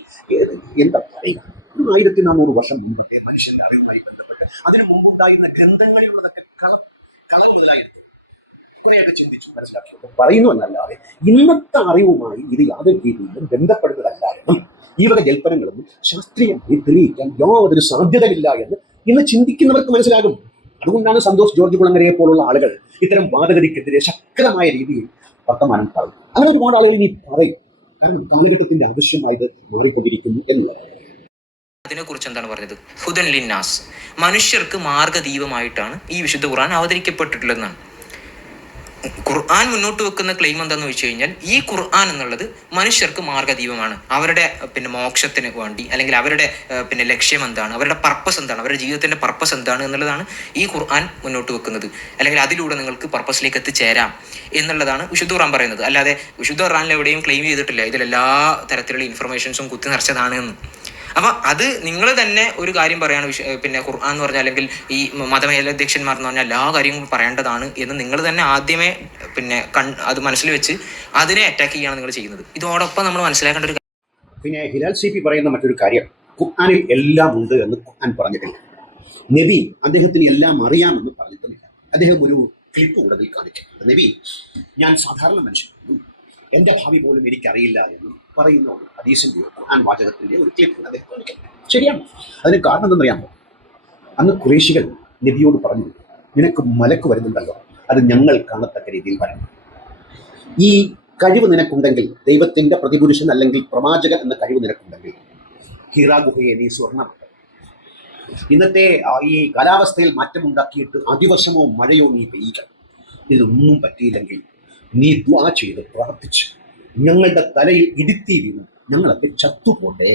എന്താ പറയുക, 1400 വർഷം മുമ്പത്തെ മനുഷ്യന്റെ അറിവുമായി ബന്ധപ്പെട്ട് അതിനു മുമ്പുണ്ടായിരുന്ന ഗ്രന്ഥങ്ങളിലുള്ളതൊക്കെ കള മുതലായിരുന്നു. കുറേയൊക്കെ ചിന്തിച്ചു മനസ്സിലാക്കിയിട്ട് പറയുന്നു എന്നല്ലാതെ ഇന്നത്തെ അറിവുമായി ഇത് യാതൊരു രീതിയിലും ബന്ധപ്പെടുന്നതല്ല എന്നും ഈ വക ജൽപ്പനങ്ങളൊന്നും ശാസ്ത്രീയമായി തെളിയിക്കാൻ യാതൊരു സാധ്യതയില്ല എന്ന് ഇന്ന് ചിന്തിക്കുന്നവർക്ക് മനസ്സിലാകും. അതുകൊണ്ടാണ് സന്തോഷ് ജോർജ് കുളങ്ങരയെ പോലുള്ള ആളുകൾ ഇത്തരം വാദഗതിക്കെതിരെ ശക്തമായ രീതിയിൽ വർത്തമാനം പറയും. അങ്ങനെ ഒരുപാട് ആളുകൾ ഇനി പറയും. കാരണം കാലഘട്ടത്തിന്റെ ആവശ്യമായത് മാറിക്കൊണ്ടിരിക്കുന്നു എന്നുള്ളത്. അതിനെക്കുറിച്ച് എന്താണ് പറഞ്ഞത്? ഹുദൻ ലിന്നാസ്, മനുഷ്യർക്ക് മാർഗദീപമായിട്ടാണ് ഈ വിശുദ്ധ ഖുർആൻ അവതരിക്കപ്പെട്ടിട്ടുള്ളതെന്നാണ്. ഖുർആൻ മുന്നോട്ട് വെക്കുന്ന ക്ലെയിം എന്താണെന്ന് വെച്ച് കഴിഞ്ഞാൽ ഈ ഖുർആൻ എന്നുള്ളത് മനുഷ്യർക്ക് മാർഗദീപമാണ്. അവരുടെ മോക്ഷത്തിന് വേണ്ടി, അല്ലെങ്കിൽ അവരുടെ ലക്ഷ്യം എന്താണ്, അവരുടെ പർപ്പസ് എന്താണ്, അവരുടെ ജീവിതത്തിന്റെ പർപ്പസ് എന്താണ് എന്നുള്ളതാണ് ഈ ഖുർആൻ മുന്നോട്ട് വെക്കുന്നത്. അല്ലെങ്കിൽ അതിലൂടെ നിങ്ങൾക്ക് പർപ്പസിലേക്ക് എത്തിച്ചേരാം എന്നുള്ളതാണ് വിശുദ്ധ ഖുർആൻ പറയുന്നത്. അല്ലാതെ വിശുദ്ധ ഖുർആനിൽ എവിടെയും ക്ലെയിം ചെയ്തിട്ടില്ല ഇതിലെല്ലാ തരത്തിലുള്ള ഇൻഫർമേഷൻസും കുത്തി നിറച്ചതാണ് എന്ന്. അപ്പൊ അത് നിങ്ങൾ തന്നെ ഒരു കാര്യം പറയാണ്, ഖുർആൻ എന്ന് പറഞ്ഞാൽ, അല്ലെങ്കിൽ ഈ മതമേലധ്യക്ഷന്മാർ എന്ന് പറഞ്ഞാൽ എല്ലാ കാര്യങ്ങളും പറയേണ്ടതാണ് എന്ന് നിങ്ങൾ തന്നെ ആദ്യമേ അത് മനസ്സിൽ വെച്ച് അതിനെ അറ്റാക്ക് ചെയ്യാണ് നിങ്ങൾ ചെയ്യുന്നത്. ഇതോടൊപ്പം നമ്മൾ മനസ്സിലാക്കേണ്ട ഒരു പിന്നെ ഹിലാൽ CP പറയുന്ന മറ്റൊരു കാര്യം, ഖുർആനിൽ എല്ലാം ഉണ്ട് എന്ന് ഖുർആൻ പറഞ്ഞിട്ടില്ല. നബി അദ്ദേഹത്തിന് എല്ലാം അറിയാമെന്ന് പറഞ്ഞിട്ടില്ല. അദ്ദേഹം ഒരു ക്ലിപ്പ് കൂടുതൽ കാണിച്ചിട്ടുണ്ട്. നബി, ഞാൻ സാധാരണ മനുഷ്യനാണ്, എൻ്റെ ഭാവി പോലും എനിക്കറിയില്ല എന്ന് പറയുന്ന ഹദീസിന്റെ ഖുർആൻ വാചകത്തിന്റെ ഒരു ക്ലിപ്പ് അദ്ദേഹം കാണിക്കുന്നത് ശരിയാണ്. അതിന് കാരണം എന്തെന്നറിയാമോ? അന്ന് ഖുറൈശികൾ നബിയോട് പറഞ്ഞു, നിനക്ക് മലക്ക് വരുന്നുണ്ടല്ലോ, അത് ഞങ്ങൾ കാണത്തക്ക രീതിയിൽ വരണം. ഈ കഴിവ് നിനക്കുണ്ടെങ്കിൽ, ദൈവത്തിന്റെ പ്രതിപുരുഷൻ അല്ലെങ്കിൽ പ്രവാചകൻ എന്ന കഴിവ് നിനക്കുണ്ടെങ്കിൽ, ഹിറാ ഗുഹയെ നീ സ്വർണ്ണമാക്കും. ഇന്നത്തെ ഈ കാലാവസ്ഥയിൽ മാറ്റമുണ്ടാക്കിയിട്ട് അതിവർഷമോ മഴയോ നീ പെയ്യുക. ഇതൊന്നും പറ്റിയില്ലെങ്കിൽ നീ ദ്വാ ചെയ്ത് പ്രാർത്ഥിച്ച് ഞങ്ങളുടെ തലയിൽ ഇടുത്തി വീണു ഞങ്ങളൊക്കെ ചത്തുപോണ്ടേ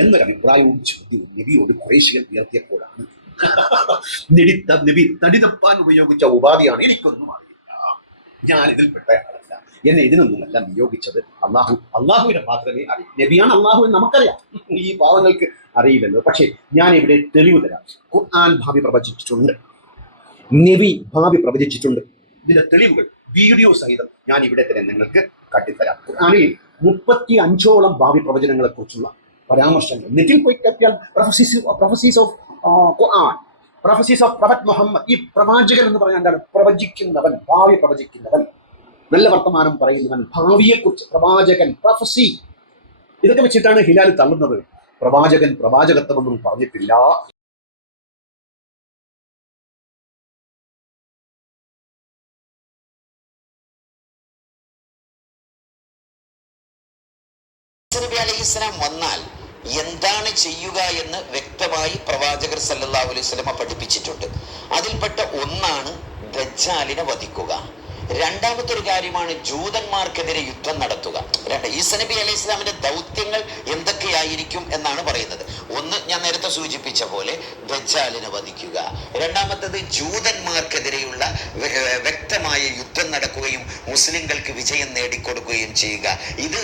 എന്നൊരു അഭിപ്രായവും ചോദ്യവും നബിയോട് ഖുറൈശികൾ ഉയർത്തിയപ്പോഴാണ് നബി തടിതപ്പാൻ ഉപയോഗിച്ച ഉപാധിയാണ്, എനിക്കൊന്നും അറിയില്ല, ഞാൻ ഇതിൽപ്പെട്ട ആളല്ല, എന്നെ ഇതിനൊന്നുമല്ല നിയോഗിച്ചത് അള്ളാഹുവിനെ മാത്രമേ അറിയൂ. നബിയാണ് അള്ളാഹു എന്ന് നമുക്കറിയാം, ഈ പാവങ്ങൾക്ക് അറിയില്ലല്ലോ. പക്ഷേ ഞാൻ ഇവിടെ തെളിവ് തരാം. ഖുർആൻ ഭാവി പ്രവചിച്ചിട്ടുണ്ട്, നബി ഭാവി പ്രവചിച്ചിട്ടുണ്ട്. ഇതിന്റെ തെളിവുകൾ വീഡിയോ സഹിതം ഞാൻ ഇവിടെ തന്നെ നിങ്ങൾക്ക് കാട്ടിത്തരാം. ഖുർആനിൽ 35ഓളം ഭാവി പ്രവചനങ്ങളെ കുറിച്ചുള്ള പരാമർശങ്ങൾ നെറ്റിൽ പോയി കത്തിയാൽ prophecies of Quran, prophecies of prophet Muhammad. ഈ പ്രവാചകൻ എന്ന് പറഞ്ഞാൽ എന്താണ്? പ്രവചിക്കുന്നവൻ, ഭാവി പ്രവചിക്കുന്നവൻ, നല്ല വർത്തമാനം പറയുന്നവൻ, ഭാവിയെക്കുറിച്ച് പ്രവാചകൻ, പ്രൊഫസി. ഇതൊക്കെ വെച്ചിട്ടാണ് ഹിലാൽ തള്ളുന്നത്. പ്രവാചകൻ പ്രവാചകത്വമൊന്നും പറഞ്ഞിട്ടില്ല. നബി അലൈഹിസ്സലാം വന്നാൽ എന്താണ് ചെയ്യുക എന്ന് വ്യക്തമായി പ്രവാചകർ സല്ലല്ലാഹു അലൈഹി വസല്ലമ പഠിപ്പിച്ചിട്ടുണ്ട്. അതിൽപ്പെട്ട ഒന്നാണ് ദജ്ജാലിനെ വധിക്കുക. രണ്ടാമത്തെ ഒരു കാര്യമാണ് ജൂതന്മാർക്കെതിരെ യുദ്ധം നടത്തുക. ഈസാ നബി അലൈഹി ഇസ്ലാമിന്റെ ദൗത്യങ്ങൾ എന്തൊക്കെയായിരിക്കും എന്നാണ് പറയുന്നത്. ഒന്ന്, ഞാൻ നേരത്തെ സൂചിപ്പിച്ച പോലെ ദജ്ജാലിനെ വധിക്കുക. രണ്ടാമത്തേത് ജൂതന്മാർക്കെതിരെയുള്ള വ്യക്തമായ യുദ്ധം നടക്കുകയും മുസ്ലിങ്ങൾക്ക് വിജയം നേടിക്കൊടുക്കുകയും ചെയ്യുക. ഇത്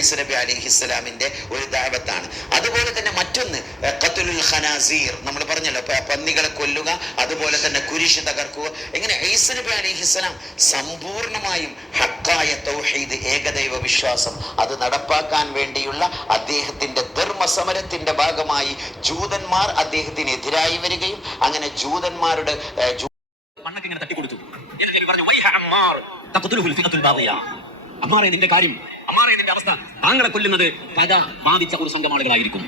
ഈസാ നബി അലൈഹി ഇസ്ലാമിന്റെ ഒരു ദഅവത്താണ്. അതുപോലെ തന്നെ മറ്റൊന്ന് ഖത്ലുൽ ഖനാസീർ, നമ്മൾ പറഞ്ഞല്ലോ, പന്നികളെ കൊല്ലുക, അതുപോലെ തന്നെ കുരിശ് തകർക്കുക. ഇങ്ങനെ ഈസാ നബി അലൈഹി ഇസ്ലാം സമ്പൂർണമായും ഹക്കായ തൗഹീദ്, ഏകദൈവ വിശ്വാസം, അത് നടപ്പാക്കാൻ വേണ്ടിയുള്ള അദ്ദേഹത്തിന്റെ ധർമ്മസമരത്തിന്റെ ഭാഗമായി ജൂതന്മാർ അദ്ദേഹത്തിനെതിരായി വരികയും അങ്ങനെ ജൂതന്മാരുടെ മണ്ണൊക്കെ ഇങ്ങനെ തട്ടിക്കൊടുത്തു. അമ്മാറെ നിന്റെ കാര്യം, അമ്മാറെ നിന്റെ അവസ്ഥ, താങ്കളെ കൊല്ലുന്നത് പക ബാധിച്ച ഒരു സംഘം ആളുകളായിരിക്കും.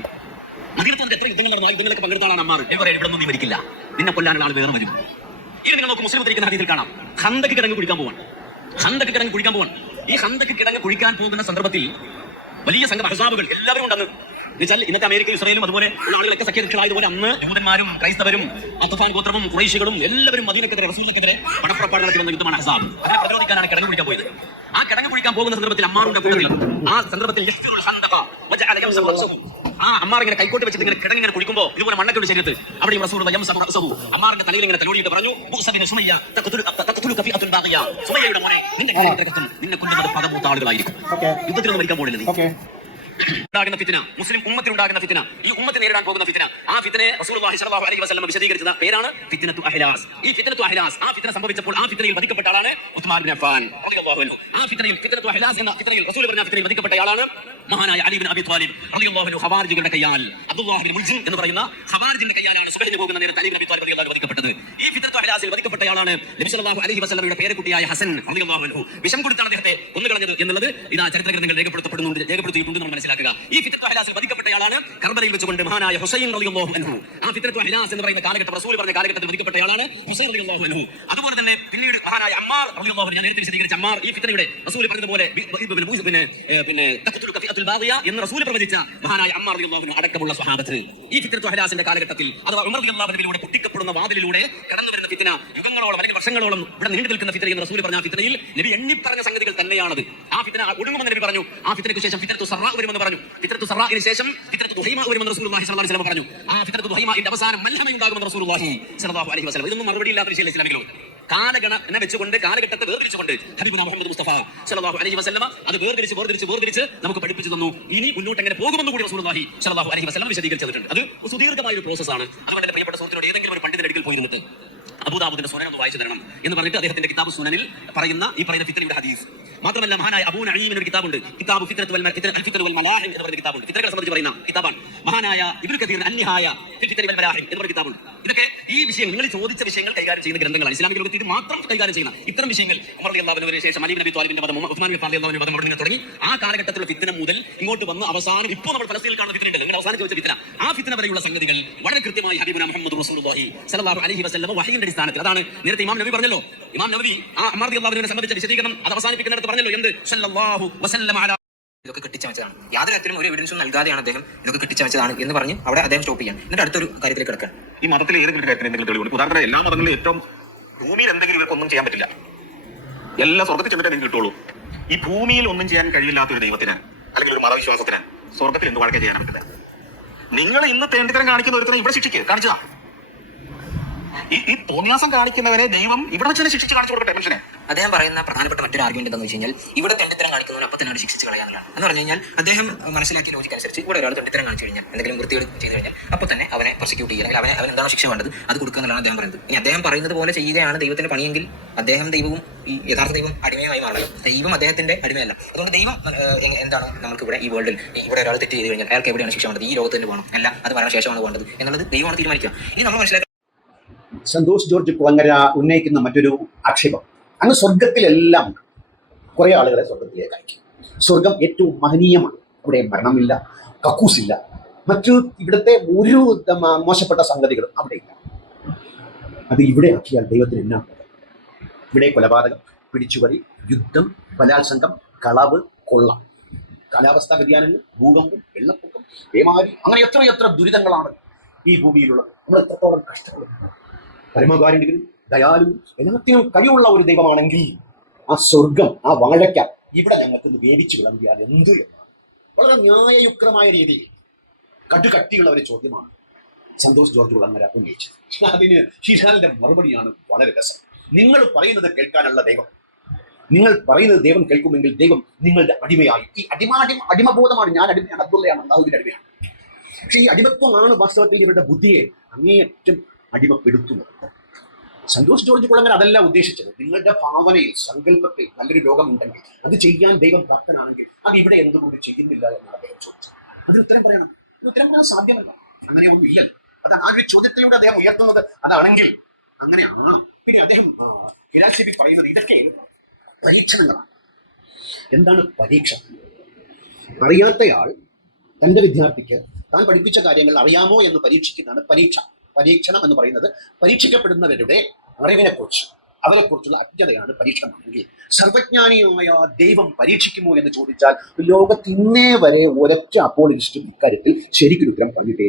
അതിനകത്ത് വന്നിട്ട് എത്ര യുദ്ധങ്ങൾ നടന്ന യുദ്ധങ്ങളൊക്കെ പങ്കെടുത്താണ് അമ്മാർ. ഇവിടെ ഒന്നും നീ മരിക്കില്ല, നിന്നെ കൊല്ലാനുള്ള ആൾ വേറെ വരും. ഇത് നിങ്ങൾ നോക്കും, മുസ്ലിം ഉദ്ധരിക്കുന്ന ഹദീസിൽ കാണാം, ഖന്തക്ക് കിടങ്ങ് കുഴിക്കാൻ പോവാൻ. ഈ ഖന്തക്ക് കിടങ്ങ് കുഴിക്കാൻ പോകുന്ന സന്ദർഭത്തിൽ വലിയ സംഘം അഹ്സാബുകൾ എല്ലാവരും ഉണ്ടെന്ന് വെച്ചാൽ, ഇന്നത്തെ അമേരിക്കയും ഇസ്രായേലും അതുപോലെ ഉള്ള ആളുകളൊക്കെ സഖ്യകക്ഷികളായതുപോലെ അന്ന് ജൂതന്മാരും ക്രൈസ്തവരും അത്ഫാൻ ഗോത്രവും ഖുറൈശികളും എല്ലാവരും മദീനക്കെതിരെ, റസൂലിനെതിരെ പണപ്പുറപ്പാട് നടത്തി വന്ന യുദ്ധമാണ് അഹ്സാബ്. അതിനെ പ്രതിരോധിക്കാനാണ് കിടങ്ങ് കുഴിക്കാൻ പോയത്. ആ കിടങ്ങ് കുഴിക്കാൻ പോകുന്ന സന്ദർഭത്തിൽ അമ്മാറുടെ കൂട്ടത്തിൽ ആ സന്ദർഭത്തിൽ ആ അമ്മാർ ഇങ്ങനെ കൈക്കോട്ട് വെച്ചിട്ട് ഇങ്ങനെ കിടങ്ങ് ഇങ്ങനെ കുഴിക്കുമ്പോൾ ഇതുപോലെ മണ്ണൊക്കെ ശരീരത്ത് അവിടെയും അമ്മാറിന്റെ തലയിൽ ഇങ്ങനെ തലോടിയിട്ട് പറഞ്ഞു, സുമയ്യയുടെ മോനെ, നിന്നെ കൊല്ലുന്നത് പദമൂത്ത ആളുകളായിരിക്കും. യുദ്ധത്തിലൊന്നും മരിക്കാൻ പോണില്ല. ഉണ്ടാകുന്ന ഫിത്ന, മുസ്ലിം ഉമ്മത്തിൽ ഉണ്ടാകുന്ന ഫിത്ന, ഈ ഉമ്മത്തെ നേരിടാൻ പോകുന്ന ഫിത്ന, ആ ഫിത്നയെ റസൂലുള്ളാഹി സ്വല്ലല്ലാഹു അലൈഹി വസല്ലം വിശദീകരിച്ച പേരാണ് ഫിത്നത്തു അഹ്ലാസ്. ഈ ഫിത്നത്തു അഹ്ലാസ്, ആ ഫിത്ന സംഭവിച്ചപ്പോൾ ആ ഫിത്നയിൽ വധിക്കപ്പെട്ട ആളാണ് ഉസ്മാൻ ഇബ്നു അഫ്ഫാൻ റളിയല്ലാഹു അൻഹു. ആ ഫിത്നയിൽ ഫിത്നത്തു അഹ്ലാസ് എന്ന ഫിത്നയിൽ റസൂൽ പറഞ്ഞ ഫിത്നയിൽ വധിക്കപ്പെട്ട ആളാണ് മഹാനായ അലി ഇബ്നു അബി ത്വാലിബ് റളിയല്ലാഹു അൻഹു. ഖവാരിജികളുടെ കയ്യാൽ, അബ്ദുല്ലാഹ് ഇബ്നു മുൽജിം എന്ന് പറയുന്ന ഖവാരിജിന്റെ കയ്യാലാണ് സുബഹിന് പോകുന്ന നേരത്ത് അലി ഇബ്നു അബി ത്വാലിബ് റളിയല്ലാഹു അൻഹു വധിക്കപ്പെട്ടത്. ഈ ഫിത്നത്തു അഹ്ലാസിൽ വധിക്കപ്പെട്ടയാളാണ് നബി സല്ലല്ലാഹു അലൈഹി വസല്ലമയുടെ പേരക്കുട്ടിയായ ഹസൻ റളിയല്ലാഹു അൻഹു. വിഷം കൊടുത്താണ് അദ്ദേഹത്തെ കൊന്നുകളഞ്ഞത് എന്നുള്ളത് ഇതാ ചരിത്ര ഗ്രന്ഥങ്ങൾ രേഖപ്പെടുത്തിയിട്ടുണ്ട് നമ്മൾ മനസ്സിലാക്കുക. ഈ ഫിത്നത്തു അഹ്ലാസിൽ വധിക്കപ്പെട്ടയാളാണ് കർബലയിൽ വെച്ചുകൊണ്ട് മഹാനായ ഹുസൈൻ റളിയല്ലാഹു അൻഹു. ആ ഫിത്നത്തു അഹ്ലാസ് എന്ന് പറയുന്ന കാലഘട്ടം റസൂൽ പറഞ്ഞ കാലഘട്ടത്തിൽ വധിക്കപ്പെട്ടയാളാണ് ഹുസൈൻ റളിയല്ലാഹു അൻഹു. അതുപോലെ തന്നെ പിന്നീട് മഹാനായ അമ്മാർ റളിയല്ലാഹു അൻഹു, ഞാൻ നേരത്തെ വിശദീകരിച്ച അമ്മാർ, ഈ ഫിത്നയുടെ റസൂൽ പറഞ്ഞതുപോലെ തഖ്തുലു ഫിഅത്തുൽ ബാഗിയ എന്ന് റസൂൽ പ്രവചിച്ച മഹാനായ അമ്മാർ റളിയല്ലാഹു അൻഹു അടക്കമുള്ള സ്വഹാബത്ത് ഈ ഫിത്നത്തു അഹ്ലാസിന്റെ കാലഘട്ടത്തിൽ അഥവാ ഉമർ റളിയല്ലാഹു അൻഹുവിലൂടെ പൊട്ടിക്കപ്പെടുന്ന വാതിലിലൂടെ കടന്നു വരുന്ന ഫിത്ന, യുഗങ്ങളോളം അല്ലെങ്കിൽ വർഷങ്ങളോളം ഇവിടെ നീണ്ടു നിൽക്കുന്ന ഫിത്ന എന്ന് റസൂൽ പറഞ്ഞ ഫിത്നയിൽ നബി എണ്ണിപ്പറഞ്ഞ സംഗതികൾ തന്നെയാണത്. ആ ഫിത്ന ഒടുങ്ങുമെന്ന് നബി പറഞ്ഞു. ആ ഫിത്നയ്ക്ക് ശേഷം ഫിത്നത്തു സറാ വരുമെന്ന് പറഞ്ഞു. ഫിത്നത്തു സറാഇന് ശേഷം ഫിത്നത്തു ദുഹൈമ വരുമെന്ന് റസൂലുള്ളാഹി സ്വല്ലല്ലാഹു അലൈഹി വസല്ലം പറഞ്ഞു. ആ ഫിത്നത്തു ദുഹൈമയുടെ അവസാനം മൽഹമയുണ്ടാകുമെന്ന് റസൂലുള്ളാഹി സ്വല്ലല്ലാഹു അലൈഹി വസല്ലം. ഇതൊന്നും മറുപടിയില്ലാത്ത വിഷയമല്ല ഇസ്ലാമിലോ. കാലഗണന വെച്ചുകൊണ്ട്, കാലഘട്ടത്തെ വേർതിരിച്ചുകൊണ്ട് ഹബീബുനാ മുഹമ്മദ് മുസ്തഫ സ്വല്ലല്ലാഹു അലൈഹി വസല്ലം അത് വേർതിരിച്ച് നമുക്ക് പഠിപ്പിച്ചു തന്നു. ഇനി മുന്നോട്ട് എങ്ങനെ പോകുമെന്ന് കൂടി റസൂലുള്ളാഹി സ്വല്ലല്ലാഹു അലൈഹി വസല്ലം വിശദീകരിച്ചിട്ടുണ്ട്. അത് സുദീർഘമായ ഒരു പ്രോസസ്സാണ്. അതുകൊണ്ട് എന്റെ പ്രിയപ്പെട്ട സുഹൃത്തിനോട് ഏതെങ്കിലും ഒരു പണ്ഡിതന്റെ അടുക്കൽ പോയിരുന്നിട്ട് അബൂദാവൂദിന്റെ സുനൻ ഒന്ന് വായിച്ചു തരണം എന്ന് പറഞ്ഞിട്ട് അദ്ദേഹത്തിന്റെ കിതാബ് സുനനിൽ പറയുന്ന ഈ പറയുന്ന ഫിത്നയുടെ ഹദീസ് മാത്രമല്ല, മഹാനായ അബൂ നഈമിന് ഒരു കിതാബുണ്ട്, കിതാബ് ഫിത്നത്തു വൽ മലാഹിം എന്ന് പറയുന്ന കിതാബുണ്ട്. ഫിത്നകളെ സംബന്ധിച്ച് പറയുന്ന കിതാബാണ്. മഹാനായ ഇബ്നു കസീർ അൻ-നിഹായ ഫിൽ ഫിത്ന വൽ മലാഹിം എന്ന് പറയുന്ന കിതാബുണ്ട്. ഇതൊക്കെ ഈ വിഷയം, നിങ്ങൾ ചോദിച്ച വിഷയങ്ങൾ കൈകാര്യം ചെയ്യുന്ന ഗ്രന്ഥങ്ങളാണ്. ഇസ്ലാമിക ലോകത്തിൽ ഇത് മാത്രം കൈകാര്യം ചെയ്യുന്ന ഇത്തരം വിഷയങ്ങൾ ഉമർ റളിയല്ലാഹു അൻഹുവിന് ശേഷം അലി നബി ത്വാലിബിന്റെ വധം, ഉസ്മാൻ റളിയല്ലാഹു അൻഹു വധം അവിടെ തുടങ്ങി ആ കാലഘട്ടത്തിലുള്ള ഫിത്ന മുതൽ ഇങ്ങോട്ട് വന്ന് അവസാനം ഇപ്പോൾ നമ്മൾ ഫലസ്തീനിൽ കാണുന്ന ഫിത്ന ഉണ്ടല്ലോ, നിങ്ങൾ അവസാനം ചോദിച്ച ഫിത്ന, ആ ഫിത്ന വരെയുള്ള സംഗതികൾ വളരെ കൃത്യമായി ഹബീബുനാ മുഹമ്മദ് റസൂലുള്ളാഹി സ്വല്ലല്ലാഹു അലൈഹി വസല്ലം വഹയിന്റെ അടിസ്ഥാനത്തിൽ, അതാണ് നേരത്തെ ഇമാം നബി പറഞ്ഞല്ലോ, ഇമാം നബി ആ ഉമർ റളിയല്ലാഹു അൻഹുവിനെ സംബന്ധിച്ച വിശദീകരണം അത് അവസാനിപ്പിക്കുന്നിടത്ത് പറഞ്ഞല്ലോ, എന്ത് സല്ലല്ലാഹു വസല്ലം അലാ, ഇതൊക്കെ കെട്ടിച്ചമച്ചതാണ്, യാതൊരു തരത്തിലും ഒരു എവിഡൻസും നൽകാതെയാണ് അദ്ദേഹം ഇതൊക്കെ കെട്ടിച്ചമച്ചതാണ് എന്ന് പറഞ്ഞ് അവിടെ അദ്ദേഹം സ്റ്റോപ്പ് ചെയ്യാൻ. എന്നിട്ട് അടുത്തൊരു കാര്യത്തിലേക്ക് കിടക്കാൻ, ഈ മതത്തിൽ ഏതെങ്കിലും കാര്യത്തിന് എന്തെങ്കിലും തെളിവുണ്ട്? ഉദാഹരണത്തിന് എല്ലാ മതങ്ങളിലും ഏറ്റവും ഭൂമിയിൽ എന്തെങ്കിലും ഇവർക്കൊന്നും ചെയ്യാൻ പറ്റില്ല, എല്ലാ സ്വർഗത്തിൽ ചെന്നിട്ട് നിങ്ങൾക്ക് കിട്ടുള്ളൂ. ഈ ഭൂമിയിൽ ഒന്നും ചെയ്യാൻ കഴിയില്ലാത്ത ഒരു ദൈവത്തിന് അല്ലെങ്കിൽ ഒരു മതവിശ്വാസത്തിന് സ്വർഗത്തിൽ എന്ത് വഴക്കെ ചെയ്യാൻ പറ്റില്ല? നിങ്ങൾ ഇന്ന് തേണ്ടിത്തരം കാണിക്കുന്ന ഒരുത്തരം ഇവിടെ ശിക്ഷിക്കുക, കാണിച്ചതാ. ഈ തോന്നിയാസം കാണിക്കുന്നവരെ ദൈവം ഇവിടെ വെച്ച് തന്നെ ശിക്ഷിച്ച് കാണിച്ചു കൊടുക്കട്ടെ മനുഷ്യനെ. അദ്ദേഹം പറയുന്ന പ്രധാനപ്പെട്ട മറ്റൊരു ആർഗ്യുമെന്റ് എന്താണെന്ന് വെച്ച് കഴിഞ്ഞാൽ, ഇവിടെ തെണ്ടിത്തരം കാണിക്കുന്നവർ അപ്പം തന്നെ ശിക്ഷിച്ച് കളയാനുള്ളതാണ്. എന്ന് പറഞ്ഞു കഴിഞ്ഞാൽ അദ്ദേഹം മനസ്സിലാക്കിയ ലോജിക്ക് അനുസരിച്ച് ഇവിടെ ഒരാൾ തെണ്ടിത്തരം കാണിച്ചു കഴിഞ്ഞാൽ, എന്തെങ്കിലും വൃത്തിയോട് ചെയ്തു കഴിഞ്ഞാൽ അപ്പോൾ തന്നെ അവനെ പ്രോസിക്യൂട്ട് ചെയ്യുക, അല്ലെങ്കിൽ അവൻ എന്താണോ ശിക്ഷ വേണ്ടത് അത് കൊടുക്കുക എന്നുള്ളതാണ് അദ്ദേഹം പറയുന്നത്. ഇനി അദ്ദേഹം പറയുന്നത് പോലെ ചെയ്യുകയാണ് ദൈവത്തിന്റെ പണിയെങ്കിൽ അദ്ദേഹം ദൈവവും ഈ യഥാർത്ഥ ദൈവം അടിമയുമായി മാറണം. ദൈവം അദ്ദേഹത്തിന്റെ അടിമയല്ല. അതുകൊണ്ട് ദൈവം എന്താണ് നമുക്ക് ഇവിടെ ഈ വേൾഡിൽ ഇവിടെ ഒരാൾ തെറ്റ് ചെയ്ത് കഴിഞ്ഞാൽ അയാൾക്ക് എവിടെയാണ് ശിക്ഷ വേണ്ടത്, ഈ ലോകത്ത് തന്നെ വേണം, അല്ല അത് മരണശേഷമാണ് വേണ്ടത് എന്നുള്ളത് ദൈവമാണ് തീരുമാനിക്കുക. ഇനി നമ്മൾ മനസ്സിലാക്കുക, സന്തോഷ് ജോർജ് കുളങ്ങര ഉന്നയിക്കുന്ന മറ്റൊരു ആക്ഷേപം, അങ്ങ് സ്വർഗത്തിലെല്ലാം ഉണ്ട്, കുറെ ആളുകളെ സ്വർഗത്തിലേക്ക് അയക്കും. സ്വർഗം ഏറ്റവും മഹനീയമാണ്, അവിടെ മരണമില്ല, കക്കൂസില്ല, മറ്റു ഇവിടുത്തെ ഒരു മോശപ്പെട്ട സംഗതികളും അവിടെ ഇല്ല. അത് ഇവിടെ ആക്കിയാൽ ദൈവത്തിന് എന്നാ? ഇവിടെ കൊലപാതകം, പിടിച്ചുപറി, യുദ്ധം, ബലാത്സംഗം, കളവ്, കൊള്ള, കാലാവസ്ഥാ വ്യതിയാനങ്ങൾ, ഭൂകമ്പം, വെള്ളപ്പൊക്കം, പേമാരി, അങ്ങനെ എത്രയെത്ര ദുരിതങ്ങളാണ് ഈ ഭൂമിയിലുള്ളത്. നമ്മൾ എത്രത്തോളം കഷ്ടപ്പെടുന്നു. പരമകാരുണ്യനും ദയാലും എല്ലാത്തിനും കഴിവുള്ള ഒരു ദൈവമാണെങ്കിൽ ആ സ്വർഗം, ആ വാഴയ്ക്ക ഇവിടെ ഞങ്ങൾക്ക് വേവിച്ചു വിളമ്പിയാൽ എന്ത് എന്നാണ് വളരെ ന്യായയുക്തമായ രീതിയിൽ കടുകട്ടിയുള്ള ഒരു ചോദ്യമാണ് സന്തോഷ് ജോർജ് കുളങ്ങര ഉന്നയിച്ചത്. അതിന് ഹിലാലിന്റെ മറുപടിയാണ് വളരെ രസം. നിങ്ങൾ പറയുന്നത് കേൾക്കാനുള്ള ദൈവം, നിങ്ങൾ പറയുന്നത് ദൈവം കേൾക്കുമെങ്കിൽ ദൈവം നിങ്ങളുടെ അടിമയായി. ഈ അടിമബോധമാണ്, ഞാൻ അടിമയാണ്, അബ്ദുള്ളയാണ്, അല്ലാഹുവിന്റെ അടിമയാണ്. പക്ഷെ ഈ അടിമത്വമാണ് വാസ്തവത്തിൽ ഇവരുടെ ബുദ്ധിയെ അങ്ങേയറ്റം അടിമപ്പെടുത്തുന്നത്. സന്തോഷ് ജോർജ് കുളങ്ങര അതല്ല ഉദ്ദേശിച്ചത്. നിങ്ങളുടെ ഭാവനയിൽ, സങ്കല്പത്തിൽ നല്ലൊരു രോഗമുണ്ടെങ്കിൽ അത് ചെയ്യാൻ ദൈവം പ്രാപ്തനാണെങ്കിൽ അത് ഇവിടെ എന്തുകൊണ്ട് ചെയ്യുന്നില്ല എന്നാണ് അദ്ദേഹം ചോദിച്ചത്. അതിന് ഉത്തരം പറയണം. ഉത്തരം പറയാൻ സാധ്യമല്ല, അങ്ങനെയൊന്നും ഇല്ലല്ലോ. അത് ആ ഒരു ചോദ്യത്തിലൂടെ അദ്ദേഹം ഉയർത്തുന്നത് അതാണെങ്കിൽ അങ്ങനെയാണ്. പിന്നെ അദ്ദേഹം ഫിലാസഫി പറയുന്നത് ഇതൊക്കെ പരീക്ഷണങ്ങളാണ്. എന്താണ് പരീക്ഷ? അറിയാത്തയാൾ തന്റെ വിദ്യാർത്ഥിക്ക് താൻ പഠിപ്പിച്ച കാര്യങ്ങൾ അറിയാമോ എന്ന് പരീക്ഷിക്കുന്നതാണ് പരീക്ഷ. പരീക്ഷണം എന്ന് പറയുന്നത് പരീക്ഷിക്കപ്പെടുന്നവരുടെ അറിവിനെക്കുറിച്ച്, അവരെക്കുറിച്ചുള്ള അജ്ഞതയാണ് പരീക്ഷണമാണെങ്കിൽ, സർവജ്ഞാനിയായ ദൈവം പരീക്ഷിക്കുമോ എന്ന് ചോദിച്ചാൽ ലോകത്തിന്നേ വരെ ഒരൊറ്റ അപ്പോളജിസ്റ്റും ഇക്കാര്യത്തിൽ ശരിക്കൊരു ഉത്തരം പറഞ്ഞിട്ടേ.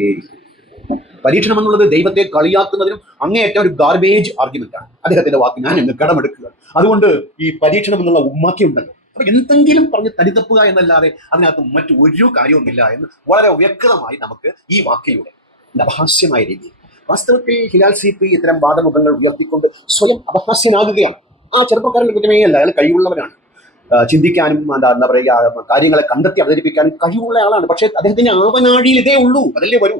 പരീക്ഷണം എന്നുള്ളത് ദൈവത്തെ കളിയാക്കുന്നതിനും അങ്ങേയറ്റം ഒരു ഗാർബേജ് ആർഗ്യുമെന്റാണ്. അദ്ദേഹത്തിന്റെ വാക്ക് ഞാൻ അങ്ങ് കടമെടുക്കുക. അതുകൊണ്ട് ഈ പരീക്ഷണം എന്നുള്ള ഉമ്മാക്കിയുണ്ടല്ലോ, അപ്പൊ എന്തെങ്കിലും പറഞ്ഞ് തടിതപ്പുക എന്നല്ലാതെ അതിനകത്ത് മറ്റു ഒരു കാര്യവുമില്ല എന്ന് വളരെ വ്യക്തമായി നമുക്ക് ഈ വാക്കിലൂടെ അപഹാസ്യമായ രീതിയിൽ. വാസ്തവത്തിൽ ഹിലാൽ CP ഇത്തരം വാദമുഖങ്ങൾ ഉയർത്തിക്കൊണ്ട് സ്വയം അപഹാസ്യനാകുകയാണ്. ആ ചെറുപ്പക്കാരന്റെ കുറ്റമേ അല്ല, അയാൾ കഴിവുള്ളവരാണ്, ചിന്തിക്കാനും എന്താ പറയുക, കാര്യങ്ങളെ കണ്ടെത്തി അവതരിപ്പിക്കാനും കഴിവുള്ള ആളാണ്. പക്ഷെ അദ്ദേഹത്തിന്റെ ആവനാഴിയിൽ ഇതേ ഉള്ളൂ, അതല്ലേ വരൂ.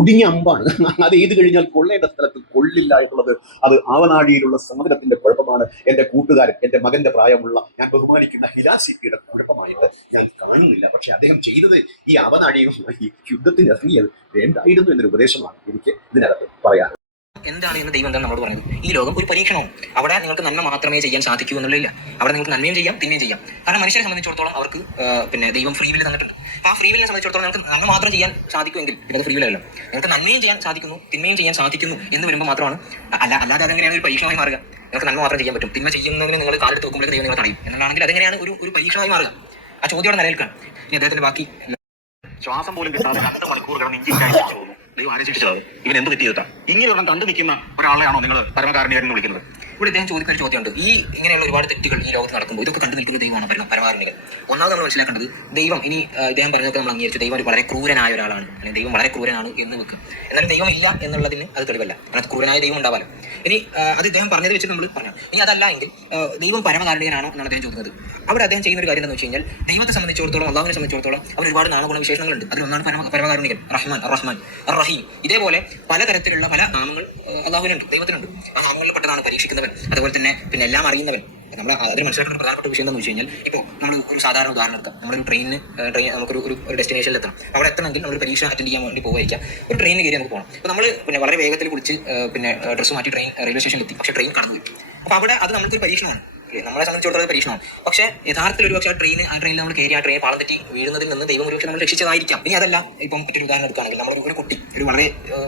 ഉടിഞ്ഞ അമ്പാണ്, അത് എയ്ത് കഴിഞ്ഞാൽ കൊള്ളേണ്ട സ്ഥലത്ത് കൊള്ളില്ല എന്നുള്ളത് അത് ആവനാഴിയിലുള്ള സാധനത്തിന്റെ കുഴപ്പമാണ്. എന്റെ കൂട്ടുകാരൻ, എന്റെ മകന്റെ പ്രായമുള്ള ഞാൻ ബഹുമാനിക്കുന്ന ഹിലാൽ CPയുടെ കുഴപ്പമായിട്ട് ഞാൻ കാണുന്നില്ല. പക്ഷെ അദ്ദേഹം ചെയ്തത് ഈ ആവനാഴിയുമായി യുദ്ധത്തിന് ഇറങ്ങിയത് വേണ്ടായിരുന്നു എന്നൊരു ഉപദേശമാണ് എനിക്ക് ഇതിനകത്ത് പറയാറ്. എന്താണ് എന്ന് ദൈവം എന്താണ് നമ്മളോട് പറയുന്നത്? ഈ ലോകം ഒരു പരീക്ഷണവും. അവിടെ നിങ്ങൾക്ക് നന്മ മാത്രമേ ചെയ്യാൻ സാധിക്കൂ എന്നുള്ളതില്ല. അവിടെ നിങ്ങൾക്ക് നന്മയും ചെയ്യാം, തിന്മയും ചെയ്യാം. കാരണം മനുഷ്യരെ സംബന്ധിച്ചിടത്തോളം അവർക്ക് പിന്നെ ദൈവം ഫ്രീ വില്ല് തന്നിട്ടുണ്ട്. ആ ഫ്രീ വില്ലിനെ സംബന്ധിച്ചിടത്തോളം നിങ്ങൾക്ക് നന്മ മാത്രം ചെയ്യാൻ സാധിക്കുമെങ്കിൽ പിന്നെ അത് ഫ്രീ വില്ലല്ല. നിങ്ങൾക്ക് നന്മയും ചെയ്യാൻ സാധിക്കുന്നു, തിന്മയും ചെയ്യാൻ സാധിക്കുന്നു എന്ന് വരുമ്പോൾ മാത്രമാണ്. അല്ലാതെ അതെങ്ങനെയാണ് ഒരു പരീക്ഷണമായി മാറുക? നിങ്ങൾക്ക് നന്മ മാത്രം ചെയ്യാൻ പറ്റും, തിന്മ ചെയ്യുന്നതിന് നിങ്ങൾ കാലെടുത്ത് വെക്കുമ്പോഴേക്ക് ദൈവം നിങ്ങൾ തടയും എന്നുള്ളതാണെങ്കിൽ അതെങ്ങനെയാണ് ഒരു പരീക്ഷണമായി മാറുക? ആ ചോദ്യം നിലനിൽക്കണം. ഇനി അദ്ദേഹത്തിന്റെ ബാക്കി ശ്വാസം പോലും കിട്ടാതെ 2 മണിക്കൂർ കിടന്ന് ഇഞ്ചിക്കായി പോകുന്നു. ദൈവം ആരെ ശിക്ഷിച്ചത്? ഇവൻ എന്ത് തെറ്റിയതാ? ഇങ്ങനെ ഒരെണ്ണം കണ്ടു നിൽക്കുന്ന ഒരാളെയാണോ നിങ്ങൾ പരമകാരുണ്യകൻ എന്ന് വിളിക്കുന്നത്? ഇവിടെ ഇദ്ദേഹം ചോദിക്കുന്ന ഒരു ചോദ്യമുണ്ട്. ഈ ഇങ്ങനെയുള്ള ഒരുപാട് തെറ്റുകൾ ഈ ലോകത്ത് നടക്കുമ്പോൾ ഇതൊക്കെ കണ്ടു നിൽക്കുന്ന ദൈവമാണ് പരമാകാരുണ്യകൻ. ഒന്നാമത് നമ്മൾ മനസ്സിലാക്കേണ്ടത്, ദൈവം ഇനി ഇദ്ദേഹം പറഞ്ഞതൊക്കെ നമ്മൾ അംഗീകരിച്ചു, ദൈവം ഒരു വളരെ ക്രൂരനായ ഒരാളാണ്, അല്ലെങ്കിൽ ദൈവം വളരെ ക്രൂരനാണ് എന്ന് വെക്കുക. എന്നാലും ദൈവം ഇല്ല എന്നുള്ളതിന് അത് തെളിവല്ല. അതിനകത്ത് ക്രൂരനായ ദൈവം ഉണ്ടാവാലോ. ഇനി അത് ഇദ്ദേഹം പറഞ്ഞത് വെച്ചിട്ട് നമ്മൾ പറഞ്ഞു. ഇനി അതല്ല എങ്കിൽ ദൈവം പരമകാരുണ്യനാണോ എന്നാണ് അദ്ദേഹം ചോദിക്കുന്നത്. അവിടെ അദ്ദേഹം ചെയ്യുന്ന ഒരു കാര്യം എന്ന് വെച്ച് കഴിഞ്ഞാൽ, ദൈവത്തെ സംബന്ധിച്ചിടത്തോളം, അള്ളാഹുവിനെ സംബന്ധിച്ചിടത്തോളം അവർ ഒരുപാട് നാമഗുണ വിശേഷങ്ങളുണ്ട്. അതിലൊന്നാണ് പരമകാരുണ്യകൻ, റഹ്മാൻ, റഹീം. ഇതേപോലെ പലതരത്തിലുള്ള പല നാമങ്ങൾ അള്ളാഹുവിനുണ്ട്, ദൈവത്തിനുണ്ട്. ആ നാമങ്ങളിൽ പെട്ടതാണ് പരീക്ഷിക്കുന്നവൻ, അതുപോലെ തന്നെ പിന്നെ എല്ലാം അറിയുന്നവൻ. നമ്മൾ അതിന് മനസ്സിലാക്കുന്ന പ്രധാനപ്പെട്ട വിഷയം എന്താണെന്ന് വെച്ച് കഴിഞ്ഞാൽ, ഇപ്പോൾ നമ്മൾ ഒരു സാധാരണ ഉദാഹരണം എടുക്കാം. നമ്മളൊരു ട്രെയിൻ നമുക്കൊരു ഡെസ്റ്റിനേഷനിൽ എത്തണം. അവിടെ എത്തണമെങ്കിൽ നമ്മൾ പരീക്ഷ അറ്റൻഡ് ചെയ്യാൻ വേണ്ടി പോകുമായിരിക്കാം. ഒരു ട്രെയിനിൽ കയറി നമുക്ക് പോകണം. അപ്പോൾ നമ്മൾ പിന്നെ വളരെ വേഗത്തിൽ കുളിച്ച് പിന്നെ ഡ്രസ്സ് മാറ്റി റെയിൽവേ സ്റ്റേഷനിൽ എത്തി. പക്ഷേ ട്രെയിൻ കടന്നുപോയി. അപ്പോൾ അവിടെ അത് നമുക്കൊരു പരീക്ഷണമാണ്, നമ്മളെ സംബന്ധിച്ചിടത്തോളം പരീക്ഷണമാണ്. പക്ഷേ യഥാർത്ഥത്തിൽ ഒരു പക്ഷേ ആ ട്രെയിനിൽ നമ്മൾ കയറി ആ ട്രെയിൻ പാളം തെറ്റി വീഴുന്നതിൽ നിന്ന് ദൈവം ഒരു പക്ഷേ നമ്മൾ രക്ഷിച്ചതായിരിക്കാം. ഇനി അതല്ല, ഇപ്പം മറ്റൊരു ഉദാഹരണം എടുക്കുകയാണെങ്കിൽ, നമ്മളൊരു കുട്ടി, ഒരു വളരെ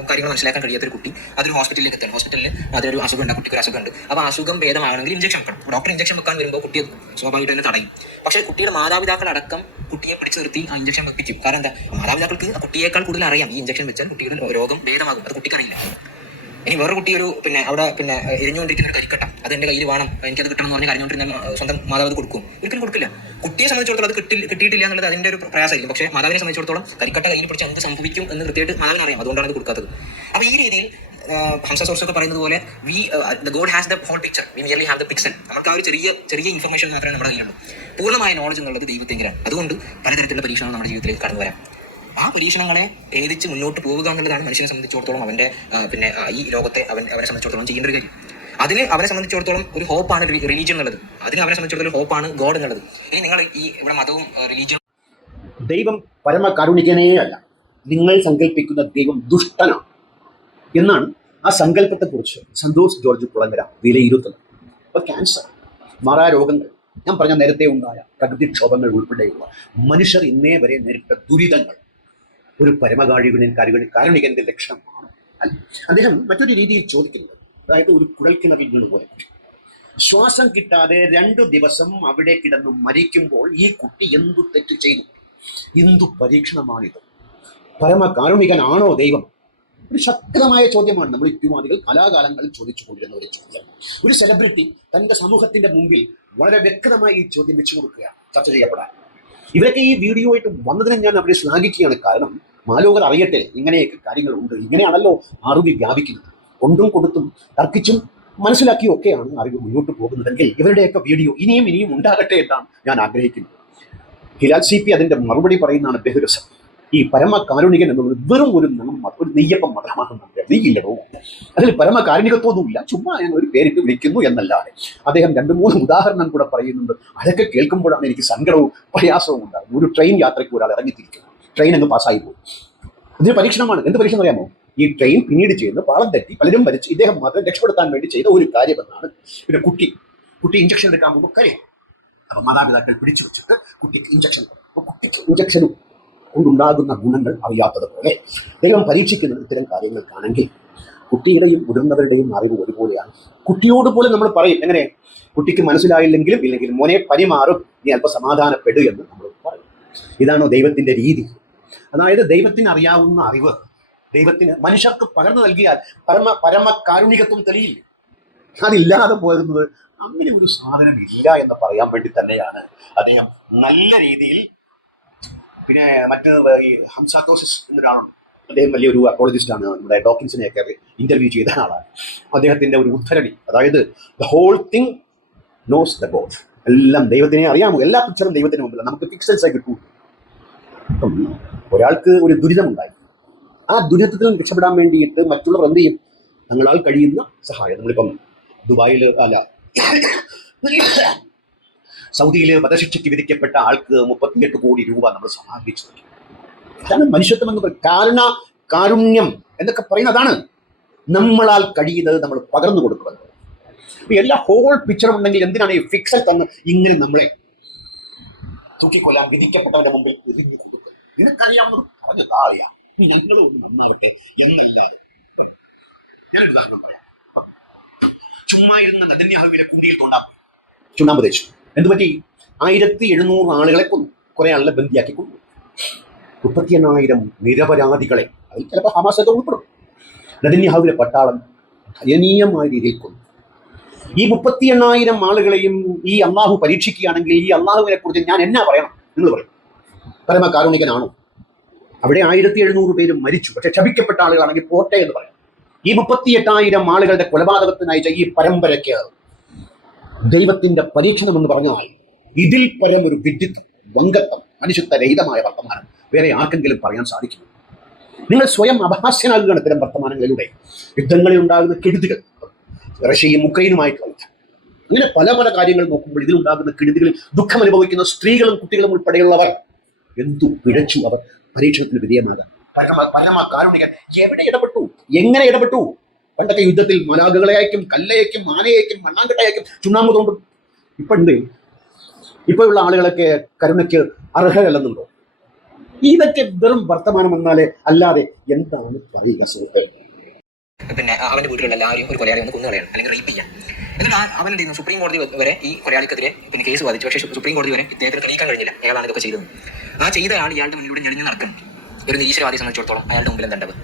കാര്യങ്ങൾ മനസ്സിലാക്കാൻ കഴിയാത്തൊരു കുട്ടി അതൊരു ഹോസ്പിറ്റലിലേക്ക് എത്തണം. ഹോസ്പിറ്റലിൽ അതൊരു അസുഖമുണ്ട്, കുട്ടിക്ക് ഒരു അസുഖമുണ്ട്. അപ്പോൾ അസുഖം ഭേദമാണെങ്കിൽ ഇഞ്ചക്ഷൻ വെക്കണം. ഡോക്ടർ ഇഞ്ചക്ഷൻ വെക്കാൻ വരുമ്പോൾ കുട്ടി സ്വാഭാവികമായിട്ട് തന്നെ തടയും. പക്ഷേ കുട്ടിയുടെ മാതാപിതാക്കളടക്കം കുട്ടിയെ പിടിച്ചു നിർത്തി ആ ഇഞ്ചക്ഷൻ വെപ്പിക്കും. കാരണം എന്താ? മാതാപിതാക്കൾക്ക് കുട്ടിയേക്കാൾ കൂടുതൽ അറിയാം ഈ ഇഞ്ചക്ഷൻ വെച്ചാൽ കുട്ടിയുടെ രോഗം ഭേദമാകും. അത് കുട്ടിക്കറിയില്ല. ഇനി വേറെ കുട്ടി അവിടെ എരിഞ്ഞുകൊണ്ടിരിക്കുന്ന ഒരു കരിക്കട്ട, അത് എൻ്റെ കയ്യിൽ വേണം, എനിക്കത് കിട്ടണം എന്ന് പറഞ്ഞ് കരഞ്ഞുകൊണ്ടിരുന്ന സ്വന്തം മാതാവ് കൊടുക്കും? ഒരിക്കലും കൊടുക്കില്ല. കുട്ടിയെ സംബന്ധിച്ചിടത്തോളം അത് കിട്ടിയിട്ടില്ല എന്നുള്ളത് അതിൻ്റെ ഒരു പ്രയാസമായിരിക്കും. പക്ഷേ മാതാവിനെ സംബന്ധിച്ചിടത്തോളം കരിക്കട്ട കയ്യിൽ പിടിച്ച് എന്ത് സംഭവിക്കും എന്ന് കൃത്യമായിട്ട് മാതാവിന് അറിയാം. അതുകൊണ്ടാണ് അത് കൊടുക്കാത്തത്. അപ്പോൾ ഈ രീതിയിൽ ഹംസ സോഴ്സൊക്കെ പറയുന്നത് പോലെ God has the whole picture, we merely have the pixel. നമുക്ക് ആ ഒരു ചെറിയ ഇൻഫർമേഷൻ മാത്രമേ നമ്മുടെ കയ്യിലുള്ളൂ. പൂർണ്ണമായ നോളജ് എന്നുള്ളത് ദൈവത്തെങ്കിലാണ്. അതുകൊണ്ട് പലതരത്തിലുള്ള പരീക്ഷണങ്ങൾ നമ്മുടെ ജീവിതത്തിലേക്ക് കടന്നു വരാം. ആ പരീക്ഷണങ്ങളെ ഭേദിച്ച് മുന്നോട്ട് പോവുക എന്നുള്ളതാണ് മനുഷ്യനെ സംബന്ധിച്ചിടത്തോളം അവൻ്റെ പിന്നെ ഈ ലോകത്തെ അവനെ സംബന്ധിച്ചിടത്തോളം ചെയ്യേണ്ട ഒരു കാര്യം. അതിന് അവനെ സംബന്ധിച്ചിടത്തോളം ഒരു ഹോപ്പാണ് റിലീജിയൻ എന്നുള്ളത്. അതിന് അവനെ സംബന്ധിച്ചിടത്തോളം ഒരു ഹോപ്പാണ് ഗോഡ് എന്നുള്ളത്. ഇനി നിങ്ങൾ ഈ ഇവിടെ മതവും റിലീജിയൻ, ദൈവം പരമകാരുണികനേ അല്ല, നിങ്ങൾ സങ്കല്പിക്കുന്ന ദൈവം ദുഷ്ടനാണ് എന്നാണ് ആ സങ്കല്പത്തെക്കുറിച്ച് സന്തോഷ് ജോർജ് കുളങ്ങര വിലയിരുത്തുന്നത്. അപ്പോൾ ക്യാൻസർ, മാറാരോഗങ്ങൾ, ഞാൻ പറഞ്ഞ നേരത്തെ ഉണ്ടായ പ്രകൃതിക്ഷോഭങ്ങൾ ഉൾപ്പെടെയുള്ള മനുഷ്യർ ഇന്നേ വരെ നേരിട്ട ദുരിതങ്ങൾ ഒരു കാരുണികന്റെ ലക്ഷണമാണ്. അദ്ദേഹം മറ്റൊരു രീതിയിൽ ചോദിക്കുന്നത്, അതായത് ഒരു കുഴൽക്കിണറിൽ വീണ് പോലെ ശ്വാസം കിട്ടാതെ 2 ദിവസം അവിടെ കിടന്ന് മരിക്കുമ്പോൾ ഈ കുട്ടി എന്തു തെറ്റ് ചെയ്തു? എന്തു പരീക്ഷണമാണിത്? പരമകാരുണികനാണോ ദൈവം? ഒരു ശക്തമായ ചോദ്യമാണ് നമ്മൾ യുക്തിവാദികൾ കലാകാലങ്ങളിൽ ചോദിച്ചുകൊണ്ടിരുന്ന ഒരു ചോദ്യം. ഒരു സെലിബ്രിറ്റി തൻ്റെ സമൂഹത്തിന്റെ മുമ്പിൽ വളരെ വ്യക്തമായി ഈ ചോദ്യം വെച്ചു കൊടുക്കുകയാണ്, ചർച്ച ചെയ്യപ്പെടാൻ. ഇവരൊക്കെ ഈ വീഡിയോ ആയിട്ട് വന്നതിനെ ഞാൻ അവരെ ശ്ലാഘിക്കുകയാണ്. കാരണം മാലോകർ അറിയട്ടെ, ഇങ്ങനെയൊക്കെ കാര്യങ്ങളുണ്ട്. ഇങ്ങനെയാണല്ലോ അറിവ് വ്യാപിക്കുന്നത്. കൊണ്ടും കൊടുത്തും തർക്കിച്ചും മനസ്സിലാക്കിയും ഒക്കെയാണ് അറിവ് മുന്നോട്ട് പോകുന്നതെങ്കിൽ ഇവരുടെയൊക്കെ വീഡിയോ ഇനിയും ഉണ്ടാകട്ടെ എന്നാണ് ഞാൻ ആഗ്രഹിക്കുന്നത്. ഹിലാൽ CP അതിൻ്റെ മറുപടി പറയുന്നതാണ് ബഹുരസം. ഈ പരമകാരുണികൻ എന്നുള്ളത് വെറും ഒരു നെയ്യപ്പം മാത്രമാണെന്ന് നെയ്യില്ലടോ. അതിൽ പരമകാരുണികത്വമൊന്നുമില്ല, ചുമ്മാ ഒരു പേരിട്ട് വിളിക്കുന്നു എന്നല്ലാതെ. അദ്ദേഹം 2-3 ഉദാഹരണം കൂടെ പറയുന്നുണ്ട്. അതൊക്കെ കേൾക്കുമ്പോഴാണ് എനിക്ക് സങ്കടവും പ്രയാസവും ഉണ്ടാകുന്നത്. ഒരു ട്രെയിൻ യാത്രയ്ക്ക് ഒരാൾ ഇറങ്ങിത്തിരിക്കുന്നു, ട്രെയിൻ അങ്ങ് പാസ്സായി പോകും. ഇതിന് പരീക്ഷണമാണ്. എന്ത് പരീക്ഷണം അറിയാമോ? ഈ ട്രെയിൻ പിന്നീട് ചെയ്യുന്ന പാളം തെറ്റി പലരും മരിച്ച് ഇദ്ദേഹം മാത്രം രക്ഷപ്പെടുത്താൻ വേണ്ടി ചെയ്ത ഒരു കാര്യമെന്നാണ്. പിന്നെ കുട്ടി ഇഞ്ചക്ഷൻ എടുക്കാൻ പോകുമ്പോൾ കരയും. അപ്പോൾ മാതാപിതാക്കൾ പിടിച്ചു വെച്ചിട്ട് കുട്ടിക്ക് ഇഞ്ചക്ഷനും കൊണ്ടുണ്ടാകുന്ന ഗുണങ്ങൾ അറിയാത്തതുപോലെ ദൈവം പരീക്ഷിക്കുന്ന ഇത്തരം കാര്യങ്ങൾക്കാണെങ്കിൽ കുട്ടിയുടെയും മുതിർന്നവരുടെയും അറിവ് ഒരുപോലെയാണ്. കുട്ടിയോട് പോലും നമ്മൾ പറയും, എങ്ങനെ? കുട്ടിക്ക് മനസ്സിലായില്ലെങ്കിലും ഇല്ലെങ്കിലും മോനെ പരിമാറും, നീ അല്പം സമാധാനപ്പെടു എന്ന് നമ്മൾ പറയും. ഇതാണോ ദൈവത്തിന്റെ രീതി? അതായത് ദൈവത്തിന് അറിയാവുന്ന അറിവ് ദൈവത്തിന് മനുഷ്യർക്ക് പകർന്നു നൽകിയാൽ പരമകാരുണികത്വം തെളിയില്ല. അതില്ലാതെ പോകുന്നത് അങ്ങനെ ഒരു സാധനം ഇല്ല എന്ന് പറയാൻ വേണ്ടി തന്നെയാണ് അദ്ദേഹം നല്ല രീതിയിൽ. പിന്നെ ഈ ഹംസാത്തോസിസ് എന്നൊരാളുണ്ട്. അദ്ദേഹം വലിയൊരു അക്കോളജിസ്റ്റാണ്. നമ്മുടെ ഡോക്കിൻസിനെയൊക്കെ ഇന്റർവ്യൂ ചെയ്ത ആളാണ്. അദ്ദേഹത്തിന്റെ ഒരു ഉദ്ധരണി, അതായത് the whole thing knows the God, എല്ലാം ദൈവത്തിനെ അറിയാമോ, എല്ലാ പിക്ചറും ദൈവത്തിന് മുമ്പിലാണ്. നമുക്ക് പിക്സൽസ് ആയി കിട്ടൂ. ഒരാൾക്ക് ഒരു ദുരിതമുണ്ടായി, ആ ദുരിതത്തിൽ നിന്ന് രക്ഷപ്പെടാൻ വേണ്ടിയിട്ട് മറ്റുള്ളവർ എന്ത് ചെയ്യും? തങ്ങളാൽ കഴിയുന്ന സഹായം. നമ്മളിപ്പം ദുബായിൽ സൗദിയിൽ വധശിക്ഷയ്ക്ക് വിധിക്കപ്പെട്ട ആൾക്ക് 38 കോടി രൂപ നമ്മൾ സമാഹരിച്ചു. അതാണ് മനുഷ്യത്വം എന്ന് കാരുണ്യം എന്നൊക്കെ പറയുന്നതാണ്. നമ്മളാൽ കഴിയുന്നത് നമ്മൾ പകർന്നു കൊടുക്കുന്നത്. എല്ലാ ഹോൾ പിക്ചറും ഉണ്ടെങ്കിൽ എന്തിനാണ് ഈ ഫിക്സൽ തന്ന് ഇങ്ങനെ നമ്മളെ തൂക്കിക്കൊല്ലാൻ വിധിക്കപ്പെട്ടവന്റെ മുമ്പിൽ എറിഞ്ഞു കൊടുക്കുക? നിനക്കറിയാവുന്നത് പറഞ്ഞ താളിയാ, ഞങ്ങൾ ഒന്ന് നന്നാവട്ടെ എന്നല്ലാതെ. ഞാനൊരു ഉദാഹരണം പറയാം. ചുമ്മാ ഇരുന്ന നെതന്യാഹുവിനെ കുണ്ടിയിൽ കൊണ്ടാ ചുണ്ണാമ്പ് തേച്ചു. എന്തുപറ്റി? 1700 ആളുകളെ കൊന്നു, കുറെ ആളുകളെ ബന്ദിയാക്കി കൊന്നു. 38,000 നിരപരാധികളെ, അതിൽ ചിലപ്പോൾ ഹമാസൊക്കെ ഉൾപ്പെടും, നെതന്യാഹുവിന്റെ പട്ടാളം ദയനീയമായ രീതിയിൽ കൊന്നു. ഈ 38,000 ആളുകളെയും ഈ അള്ളാഹു പരീക്ഷിക്കുകയാണെങ്കിൽ ഈ അള്ളാഹുവിനെ കുറിച്ച് ഞാൻ എന്നാ പറയണം? നിങ്ങൾ പറയും, പരമ കാരുണികനാണോ? അവിടെ 1700 പേരും മരിച്ചു, പക്ഷെ ക്ഷപിക്കപ്പെട്ട ആളുകളാണെങ്കിൽ പോട്ടെ എന്ന് പറയാം. ഈ 38,000 ആളുകളുടെ കൊലപാതകത്തിനയച്ച ഈ പരമ്പരയ്ക്ക് ദൈവത്തിന്റെ പരീക്ഷണം എന്ന് പറഞ്ഞാൽ ഇതിൽ പരം ഒരു വിഡ്ഢിത്തം, വങ്കത്വം, മനുഷ്യത്വരഹിതമായ വർത്തമാനം വേറെ ആർക്കെങ്കിലും പറയാൻ സാധിക്കുമോ? നിങ്ങൾ സ്വയം അപഹാസ്യനാകുകയാണ് ഇത്തരം വർത്തമാനങ്ങളിലൂടെ. യുദ്ധങ്ങളിൽ ഉണ്ടാകുന്ന കെടുതികൾ, റഷ്യയും ഉക്രൈനുമായിട്ടുള്ള യുദ്ധം, അങ്ങനെ പല പല കാര്യങ്ങൾ നോക്കുമ്പോൾ ഇതിലുണ്ടാകുന്ന കെടുതികളിൽ ദുഃഖം അനുഭവിക്കുന്ന സ്ത്രീകളും കുട്ടികളും ഉൾപ്പെടെയുള്ളവർ എന്തു പിഴച്ചു അവർ പരീക്ഷണത്തിന് വിധേയമാകാൻ? പരമ കാരുണികൻ എവിടെ ഇടപെട്ടു? എങ്ങനെ ഇടപെട്ടു? പണ്ടൊക്കെ യുദ്ധത്തിൽ മലാഖകളെ അയക്കും, കല്ലയക്കും, ആനയക്കും, മണ്ണാങ്കട്ടയക്കും, ചുണ്ണാമ്പ് തോണ്ടും. ഇപ്പോഴുള്ള ആളുകളൊക്കെ കരുണയ്ക്ക് അർഹരല്ലെന്നുണ്ടോ? ഇതൊക്കെ വെറും വർത്തമാനം എന്നാലേ അല്ലാതെ എന്താണ് പറയുക സുഹൃത്തെ? പിന്നെ അവന്റെ വീട്ടിലുള്ള എല്ലാവരും ഒരു കൊലയാളി ഒന്ന് കൊന്നുകളയാണ്, അല്ലെങ്കിൽ റേപ്പ് ചെയ്യാൻ. എന്നിട്ട് അവൻ എന്ത് ചെയ്യുന്നു? സുപ്രീം കോടതി വരെ ഈ കൊലയാളിക്കെതിരെ പിന്നെ കേസ് വാദിച്ചു. പക്ഷേ സുപ്രീം കോടതി വരെ ഇദ്ദേഹത്തിന് തെളിയിക്കാൻ കഴിഞ്ഞില്ല അയാളാണ് ഇതൊക്കെ ചെയ്തത്. ആ ചെയ്ത ആൾ ഇയാളുടെ മുന്നിലൂടെ ഞെളിഞ്ഞ് നടക്കണം. ഒരു നിരീശ്വരവാദിയെ സംബന്ധിച്ചിടത്തോളം അയാളുടെ മുമ്പിൽ എന്തുണ്ടാവും?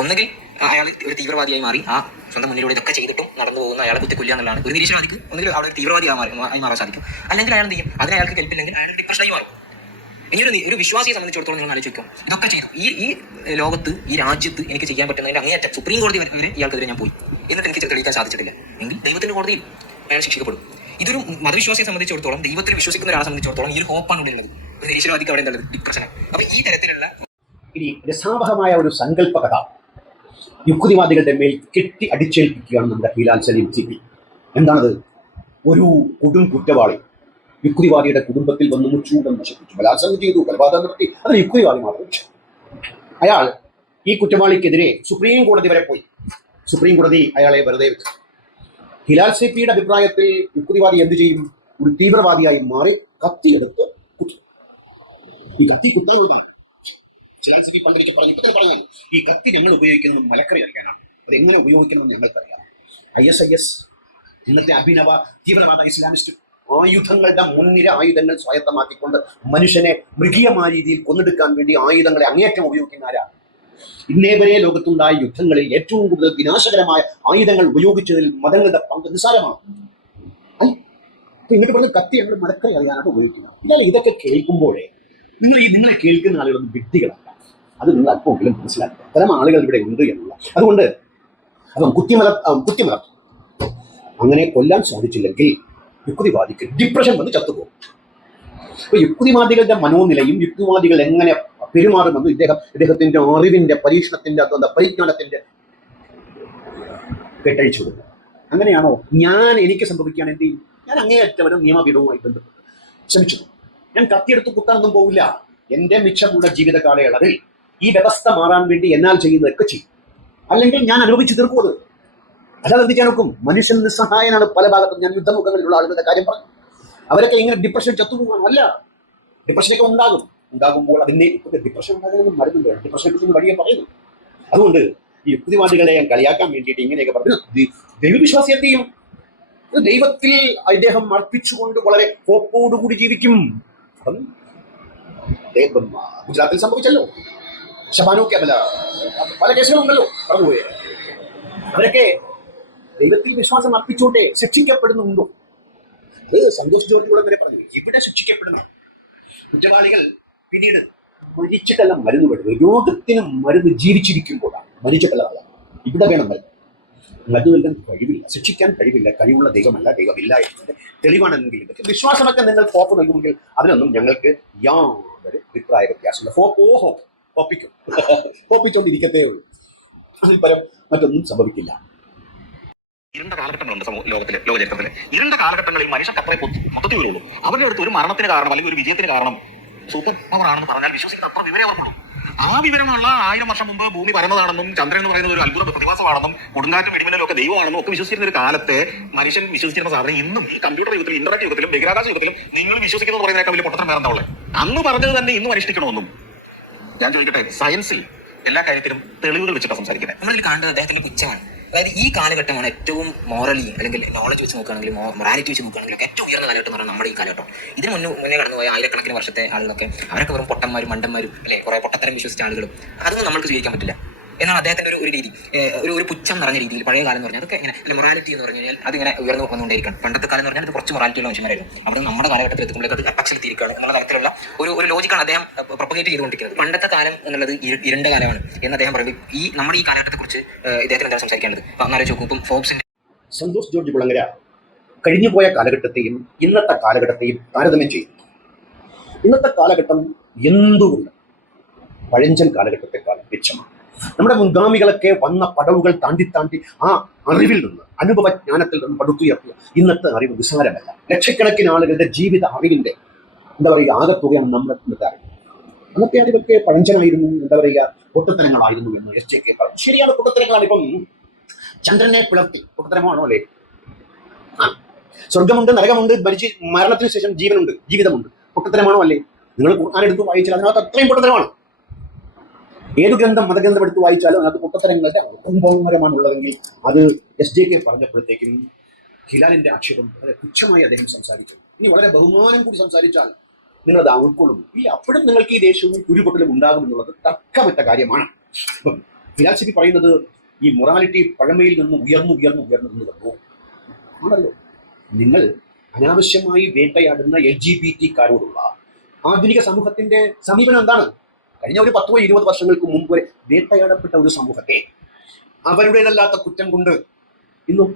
ഒന്നുകിൽ അയാൾ ഒരു തീവ്രവാദിയായി മാറി ആ സ്വന്തം മുന്നിലൂടെ ഇതൊക്കെ ചെയ്തിട്ടും നടന്നു പോകുന്ന അയാളെ കുത്തിക്കൊല്ലുക എന്നുള്ളതാണ് ഒരു നിരീശ്വരവാദിക്ക്. ഒന്നുകിൽ അവിടെ ഒരു തീവ്രവാദിയായി മാറാൻ സാധിക്കും, അല്ലെങ്കിൽ അയാൾ എന്ത് ചെയ്യും? അതിന് അയാൾക്ക് കെൽപ്പില്ലെങ്കിൽ അയാൾ ഡിപ്രഷനായി മാറും. ഇനി ഒരു വിശ്വാസിയെ സംബന്ധിച്ചിടത്തോളം നിങ്ങൾ ആലോചിക്കും, ഇതൊക്കെ ചെയ്തു ഈ ലോകത്ത്, ഈ രാജ്യത്ത് എനിക്ക് ചെയ്യാൻ പറ്റുന്നതിന്റെ അങ്ങേയറ്റം സുപ്രീം കോടതി വരെ ഇയാൾക്കെതിരെ ഞാൻ പോയി, എന്നിട്ട് എനിക്ക് തെളിയിക്കാൻ സാധിച്ചിട്ടില്ല എങ്കിൽ ദൈവത്തിന്റെ കോടതിയിൽ അയാൾ ശിക്ഷിക്കപ്പെടും. ഇതൊരു മതവിശ്വാസിയെ സംബന്ധിച്ചിടത്തോളം, ദൈവത്തിൽ വിശ്വസിക്കുന്ന ഒരാളെ സംബന്ധിച്ചിടത്തോളം ഈ ഒരു ഹോപ്പാണ് ഉള്ളത്. ഒരു നിരീശ്വരവാദിക്ക് അവിടെ ഉള്ളത് ഡിപ്രഷനാണ്. അപ്പൊ ഈ തരത്തിലുള്ള ഇനി രസാവഹമായ ഒരു സങ്കല്പ കഥ യുക്തിവാദികളുടെ മേൽ കെട്ടി അടിച്ചേൽപ്പിക്കുകയാണ് നമ്മുടെ ഹിലാൽ സലീം CP. എന്താണത്? ഒരു കൊടും കുറ്റവാളി യുക്തിവാദിയുടെ കുടുംബത്തിൽ വന്ന് മുച്ചൂടം നശിപ്പിച്ചു, ബലാത്സംഗം ചെയ്തു, കൊലപാതകം നടത്തി. അത് യുക്തിവാദി മാത്രം. അയാൾ ഈ കുറ്റവാളിക്കെതിരെ സുപ്രീം കോടതി വരെ പോയി. സുപ്രീം കോടതി അയാളെ വെറുതെ വെച്ചു. ഹിലാൽ CPയുടെ അഭിപ്രായത്തിൽ യുക്തിവാദി എന്ത് ചെയ്യും? ഒരു തീവ്രവാദിയായി മാറി കത്തിയെടുത്ത് കുത്തും. ഈ കത്തി കുത്താനുള്ളതാണ്. ഹിലാൽ CP പണ്ടൊരിക്കൽ പറഞ്ഞു, ഈ കത്തി ഞങ്ങൾ ഉപയോഗിക്കുന്നത് മലക്കറി അറിയാനാണ്, അതെങ്ങനെ ഉപയോഗിക്കണമെന്ന് ഞങ്ങൾക്കറിയാം. ISIS ഇന്നത്തെ അഭിനവ തീവ്രവാദ ഇസ്ലാമിസ്റ്റ് ആയുധങ്ങളുടെ മുൻനിര ആയുധങ്ങൾ സ്വായത്തമാക്കിക്കൊണ്ട് മനുഷ്യനെ മൃഗീയമായ രീതിയിൽ കൊന്നെടുക്കാൻ വേണ്ടി ആയുധങ്ങളെ അങ്ങേയറ്റം ഉപയോഗിക്കുന്ന ആരാണ്? ഇന്നേ വരെ ലോകത്തുണ്ടായ യുദ്ധങ്ങളിൽ ഏറ്റവും കൂടുതൽ വിനാശകരമായ ആയുധങ്ങൾ ഉപയോഗിച്ചതിൽ മതങ്ങളുടെ പങ്ക് നിസ്സാരമാണ്. ഇങ്ങോട്ട് പറഞ്ഞ കത്തി ഞങ്ങൾ മലക്കറി അറിയാനാണ് ഉപയോഗിക്കുന്നത്. എന്നാൽ ഇതൊക്കെ കേൾക്കുമ്പോഴേ നിങ്ങളെ കേൾക്കുന്ന ആളുകളൊന്നും വിഡ്ഢികളല്ല. അത് നിങ്ങൾ അല്പമെങ്കിലും മനസ്സിലാക്കുക. അത്തരം ആളുകൾ ഇവിടെ ഉണ്ട് എന്നുള്ള. അതുകൊണ്ട് അപ്പം കുത്തിമലർത്തും. അങ്ങനെ കൊല്ലാൻ സാധിച്ചില്ലെങ്കിൽ യുക്തിവാദിക്ക് ഡിപ്രഷൻ വന്ന് ചത്തുപോകും. അപ്പൊ യുക്തിവാദികളുടെ മനോനിലയും യുക്തിവാദികൾ എങ്ങനെ പെരുമാറുമെന്നും ഇദ്ദേഹത്തിന്റെ അറിവിന്റെ, പരീക്ഷണത്തിന്റെ, പരിജ്ഞാനത്തിന്റെ കെട്ടഴിച്ചു കൊടുക്കും. അങ്ങനെയാണോ? എനിക്ക് സംഭവിക്കുകയാണ് എന്ത് ചെയ്യും? ഞാൻ അങ്ങേയറ്റവരും നിയമപീഠവുമായി ബന്ധപ്പെട്ട് ശ്രമിച്ചു. ഞാൻ കത്തിയെടുത്ത് കുത്താനൊന്നും പോവില്ല. എന്റെ മിച്ചമുള്ള ജീവിത കാലയളവിൽ ഈ വ്യവസ്ഥ മാറാൻ വേണ്ടി എന്നാൽ ചെയ്യുന്നതൊക്കെ ചെയ്യും. അല്ലെങ്കിൽ ഞാൻ അനുഭവിച്ചു തീർക്കും. അല്ലാതെ എന്ത് ചെയ്യാൻ നോക്കും? മനുഷ്യൻ നിസ്സഹായനാണ്. പല ഭാഗത്തും ഞാൻ യുദ്ധമുഖങ്ങളിലുള്ള ആളുകളുടെ കാര്യം പറഞ്ഞു. അവരൊക്കെ ഇങ്ങനെ ഡിപ്രഷൻ ചത്തുപോകാൻ അല്ല, ഡിപ്രഷനൊക്കെ ഉണ്ടാകുമ്പോൾ അതിനെ ഡിപ്രഷൻ ഉണ്ടാകുന്ന മരുന്നുണ്ട്. ഡിപ്രഷനെ കുറിച്ച് വഴിയെ പറയുന്നു. അതുകൊണ്ട് ഈ യുക്തിവാദികളെ കളിയാക്കാൻ വേണ്ടിയിട്ട് ഇങ്ങനെയൊക്കെ പറഞ്ഞു. ദൈവവിശ്വാസി എന്ത് ചെയ്യും? ദൈവത്തിൽ അദ്ദേഹം അർപ്പിച്ചുകൊണ്ട് വളരെ ഹോപ്പോടുകൂടി ജീവിക്കും. ഗുജറാത്തിൽ സംഭവിച്ചല്ലോ, ഷബാനോക്കെ പല കേസുകളുണ്ടല്ലോ പറഞ്ഞുപോയെ. അവരൊക്കെ ദൈവത്തിൽ വിശ്വാസം അർപ്പിച്ചോട്ടെ ശിക്ഷിക്കപ്പെടുന്നുണ്ടോ? അത് സന്തോഷ് ജോർജ് കുളങ്ങര പറഞ്ഞു. ഇവിടെ ശിക്ഷിക്കപ്പെടുന്നു കുറ്റവാളികൾ പിന്നീട് മരിച്ചിട്ടല്ല മരുന്ന് വേണ്ടത്. രോഗത്തിന് മരുന്ന് ജീവിച്ചിരിക്കുമ്പോഴാണ്, മരിച്ചിട്ടല്ല. ഇവിടെ വേണം മരുന്ന്. മരുന്ന് നൽകാൻ കഴിവില്ല, ശിക്ഷിക്കാൻ കഴിവില്ല. കഴിവുള്ള ദൈവമല്ല, ദൈവമില്ല എന്നത് തെളിവാണെങ്കിൽ ഇതൊക്കെ വിശ്വാസമൊക്കെ നിങ്ങൾ ഫോപ്പ് നൽകുമെങ്കിൽ അതിനൊന്നും ഞങ്ങൾക്ക് യാതൊരു അഭിപ്രായ വ്യത്യാസമില്ല. ഹോപ്പിച്ചോണ്ടിരിക്കത്തേ ഉള്ളൂ. അതിൽ പരം മറ്റൊന്നും സംഭവിക്കില്ല. ഇരുണ്ട കാലഘട്ടങ്ങളുണ്ട് ലോകചരിത്രത്തില്. ഇരുണ്ട കാലഘട്ടങ്ങളിൽ മനുഷ്യർക്ക് അത്രേ മൊത്തത്തിൽ വരുള്ളൂ. അവരുടെ അടുത്ത് ഒരു മരണത്തിന് കാരണം അല്ലെങ്കിൽ ഒരു വിജയത്തിന് കാരണം സൂപ്പർ പവർ ആണെന്ന് പറഞ്ഞാൽ വിശ്വസിക്കുന്ന അത്ര വിവരം അവർക്കുള്ളൂ. ആ വിവരമുള്ള 1000 വർഷം മുമ്പ് ഭൂമി പരന്നതാണെന്നും ചന്ദ്രൻ എന്ന് പറയുന്നത് ഒരു അത്ഭുത പ്രതിഭാസമാണെന്നും കൊടുങ്കാറ്റും ഇടിമിന്നലും ഒക്കെ ദൈവമാണെന്നും ഒക്കെ വിശ്വസിച്ചിരുന്ന ഒരു കാലത്തെ മനുഷ്യൻ വിശ്വസിച്ചിരുന്ന സാധനം ഇന്നും ഈ കമ്പ്യൂട്ടർ യുഗത്തിലും ഇന്റർനെറ്റ് യുഗത്തിലും ബഹിരാകാശ യുഗത്തിലും നിങ്ങൾ വിശ്വസിക്കുന്നത് പറയുന്നതിനേക്കാൾ വലിയ പൊട്ടത്തരം വേറെ ഉള്ളത്. അന്ന് പറഞ്ഞത് തന്നെ ഇന്നും അനുഷ്ഠിക്കണമെന്നും. ഞാൻ ചോദിക്കട്ടെ, സയൻസിൽ എല്ലാ കാര്യത്തിലും തെളിവുകൾ വെച്ചിട്ടാണ് സംസാരിക്കുന്നത്. നമ്മളിൽ കാണുന്നത് അദ്ദേഹത്തിന്റെ പുച്ഛമാണ്. അതായത് ഈ കാലഘട്ടമാണ് ഏറ്റവും മോറലി അല്ലെങ്കിൽ നോളജ് വെച്ച് നോക്കുകയാണെങ്കിൽ മൊറാലിറ്റി വെച്ച് നോക്കുകയാണെങ്കിൽ ഏറ്റവും ഉയർന്ന കാലഘട്ടം എന്ന് പറഞ്ഞാൽ നമ്മുടെ ഈ കാലഘട്ടം. ഇതിന് മുന്നേ കടന്നുപോയ ആയിരക്കണക്കിന് വർഷത്തെ ആളുകളൊക്കെ അവരൊക്കെ വെറും പൊട്ടന്മാരും മണ്ടന്മാരും അല്ലെ, കുറെ പൊട്ടത്തരം വിശ്വസിച്ച ആളുകളും അതൊന്നും നമ്മൾക്ക് സ്വീകരിക്കാൻ പറ്റില്ല. എന്നാൽ അദ്ദേഹത്തിന്റെ ഒരു രീതി, ഒരു പുച്ഛം നിറഞ്ഞ രീതിയിൽ പഴയ കാലം എന്ന് പറഞ്ഞാൽ അതൊക്കെ ഇങ്ങനെ അല്ലെ, മൊറാലിറ്റി എന്ന് പറഞ്ഞു കഴിഞ്ഞാൽ അതിങ്ങനെ ഉയർന്നു വന്നുകൊണ്ടേയിരിക്കണം. പണ്ടത്തെ കാലം എന്ന് പറഞ്ഞാൽ അത് കുറച്ച് മൊറാലിറ്റിയുള്ള മനുഷ്യന്മാരായിരുന്നു. അവിടെ നമ്മുടെ കാലഘട്ടത്തിൽ എത്തുമ്പോഴേക്ക് അത് അപക്ഷത്തിരിക്കുകയാണ് എന്നുള്ള തരത്തിലുള്ള ഒരു ലോജിക്കാണ് അദ്ദേഹം പ്രൊപ്പഗേറ്റ് ചെയ്തുകൊണ്ടിരിക്കുന്നത്. പണ്ടത്തെ കാലം എന്നുള്ളത് ഇരുണ്ട കാലമാണ് എന്ന് അദ്ദേഹം പറയുമ്പോൾ ഈ നമ്മുടെ ഈ കാലഘട്ടത്തെ കുറിച്ച് ഇദ്ദേഹത്തിന് എന്താണ് സംസാരിക്കേണ്ടത്? അന്നാലോചിച്ച് നോക്കും. ഇപ്പം ഫോബ്സിന്റെ സന്തോഷ് ജോർജ് കുളങ്ങര കഴിഞ്ഞുപോയ കാലഘട്ടത്തെയും ഇന്നത്തെ കാലഘട്ടത്തെയും താരതമ്യം ചെയ്യുന്നു. ഇന്നത്തെ കാലഘട്ടം എന്തുകൊണ്ട് പഴഞ്ചൻ കാലഘട്ടത്തെക്കാൾ മെച്ചമാണ്. നമ്മുടെ മുൻഗാമികളൊക്കെ വന്ന പടവുകൾ താണ്ടി ആ അറിവിൽ നിന്ന്, അനുഭവജ്ഞാനത്തിൽ നിന്ന് പടുത്തുയർത്തുക ഇന്നത്തെ അറിവ് നിസ്സാരമല്ല. ലക്ഷക്കണക്കിന് ആളുകളുടെ ജീവിത അറിവിന്റെ ആകത്തുകയാണ് നമ്മുടെ ഇന്നത്തെ അറിവ്. അന്നത്തെ അറിവൊക്കെ പഴഞ്ചനായിരുന്നു, പൊട്ടത്തരങ്ങളായിരുന്നു എന്ന് SJK പറഞ്ഞു. ശരിയാണ്, പൊട്ടത്തരങ്ങളാണ്. ഇപ്പം ചന്ദ്രനെ പിളർത്തി പൊട്ടത്തരമാണോ അല്ലേ? സ്വർഗമുണ്ട്, നരകമുണ്ട്, മരണത്തിന് ശേഷം ജീവനുണ്ട്, ജീവിതമുണ്ട്, പൊട്ടത്തരമാണോ അല്ലേ? നിങ്ങൾ ഖുർആൻ എടുത്ത് വായിച്ചാൽ അതിനകത്ത് അത്രയും പൊട്ടത്തരമാണ്. ഏത് ഗ്രന്ഥം, മതഗ്രന്ഥം എടുത്ത് വായിച്ചാലും അതിനകത്ത് പൊട്ടത്തരങ്ങളുടെ കുംഭവരമാണ് ഉള്ളതെങ്കിൽ അത് SJK പറഞ്ഞപ്പോഴത്തേക്കും ഹിലാലിന്റെ ആക്ഷേപം വളരെ തുച്ഛമായി അദ്ദേഹം സംസാരിച്ചു. ഇനി വളരെ ബഹുമാനം കൂടി സംസാരിച്ചാൽ നിങ്ങൾ അത് ഉൾക്കൊള്ളും. അപ്പോഴും നിങ്ങൾക്ക് ഈ ദേഷ്യവും ഉരുപൊട്ടലും ഉണ്ടാകുമെന്നുള്ളത് തർക്കമറ്റ കാര്യമാണ്. ഹിലാൽ ശിബി പറയുന്നത് ഈ മൊറാലിറ്റി പഴമയിൽ നിന്ന് ഉയർന്നു വന്നു ആണല്ലോ. നിങ്ങൾ അനാവശ്യമായി വേട്ടയാടുന്ന LGBT-കാരോടുള്ള ആധുനിക സമൂഹത്തിന്റെ സമീപനം എന്താണ്? കഴിഞ്ഞ ഒരു 10-20 വർഷങ്ങൾക്ക് മുമ്പ് വരെ വേട്ടയാടപ്പെട്ട ഒരു സമൂഹത്തെ അവരുടേതല്ലാത്ത കുറ്റം കൊണ്ട് ഇന്നും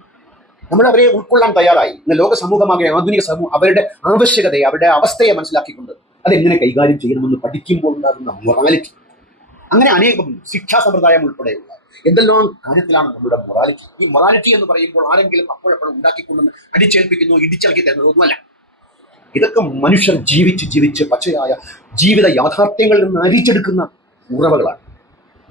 നമ്മൾ അവരെ ഉൾക്കൊള്ളാൻ തയ്യാറായി. ഇന്ന് ലോക സമൂഹമാകെ, ആധുനിക സമൂഹം അവരുടെ ആവശ്യകതയെ, അവരുടെ അവസ്ഥയെ മനസ്സിലാക്കിക്കൊണ്ട് അതെങ്ങനെ കൈകാര്യം ചെയ്യണമെന്ന് പഠിക്കുമ്പോൾ ഉണ്ടാകുന്ന മൊറാലിറ്റി, അങ്ങനെ അനേകം ശിക്ഷാ സമ്പ്രദായം ഉൾപ്പെടെയുള്ള എന്തെല്ലാം കാര്യത്തിലാണ് നമ്മുടെ മൊറാലിറ്റി. ഈ മൊറാലിറ്റി എന്ന് പറയുമ്പോൾ ആരെങ്കിലും അപ്പോഴപ്പോഴും ഉണ്ടാക്കിക്കൊണ്ടെന്ന് അടിച്ചേൽപ്പിക്കുന്നു, ഇടിച്ചിറക്കി തരുന്നതൊന്നുമല്ല. ഇതൊക്കെ മനുഷ്യർ ജീവിച്ച് പച്ചയായ ജീവിത യാഥാർത്ഥ്യങ്ങളിൽ നിന്ന് അരിച്ചെടുക്കുന്ന ഉറവകളാണ്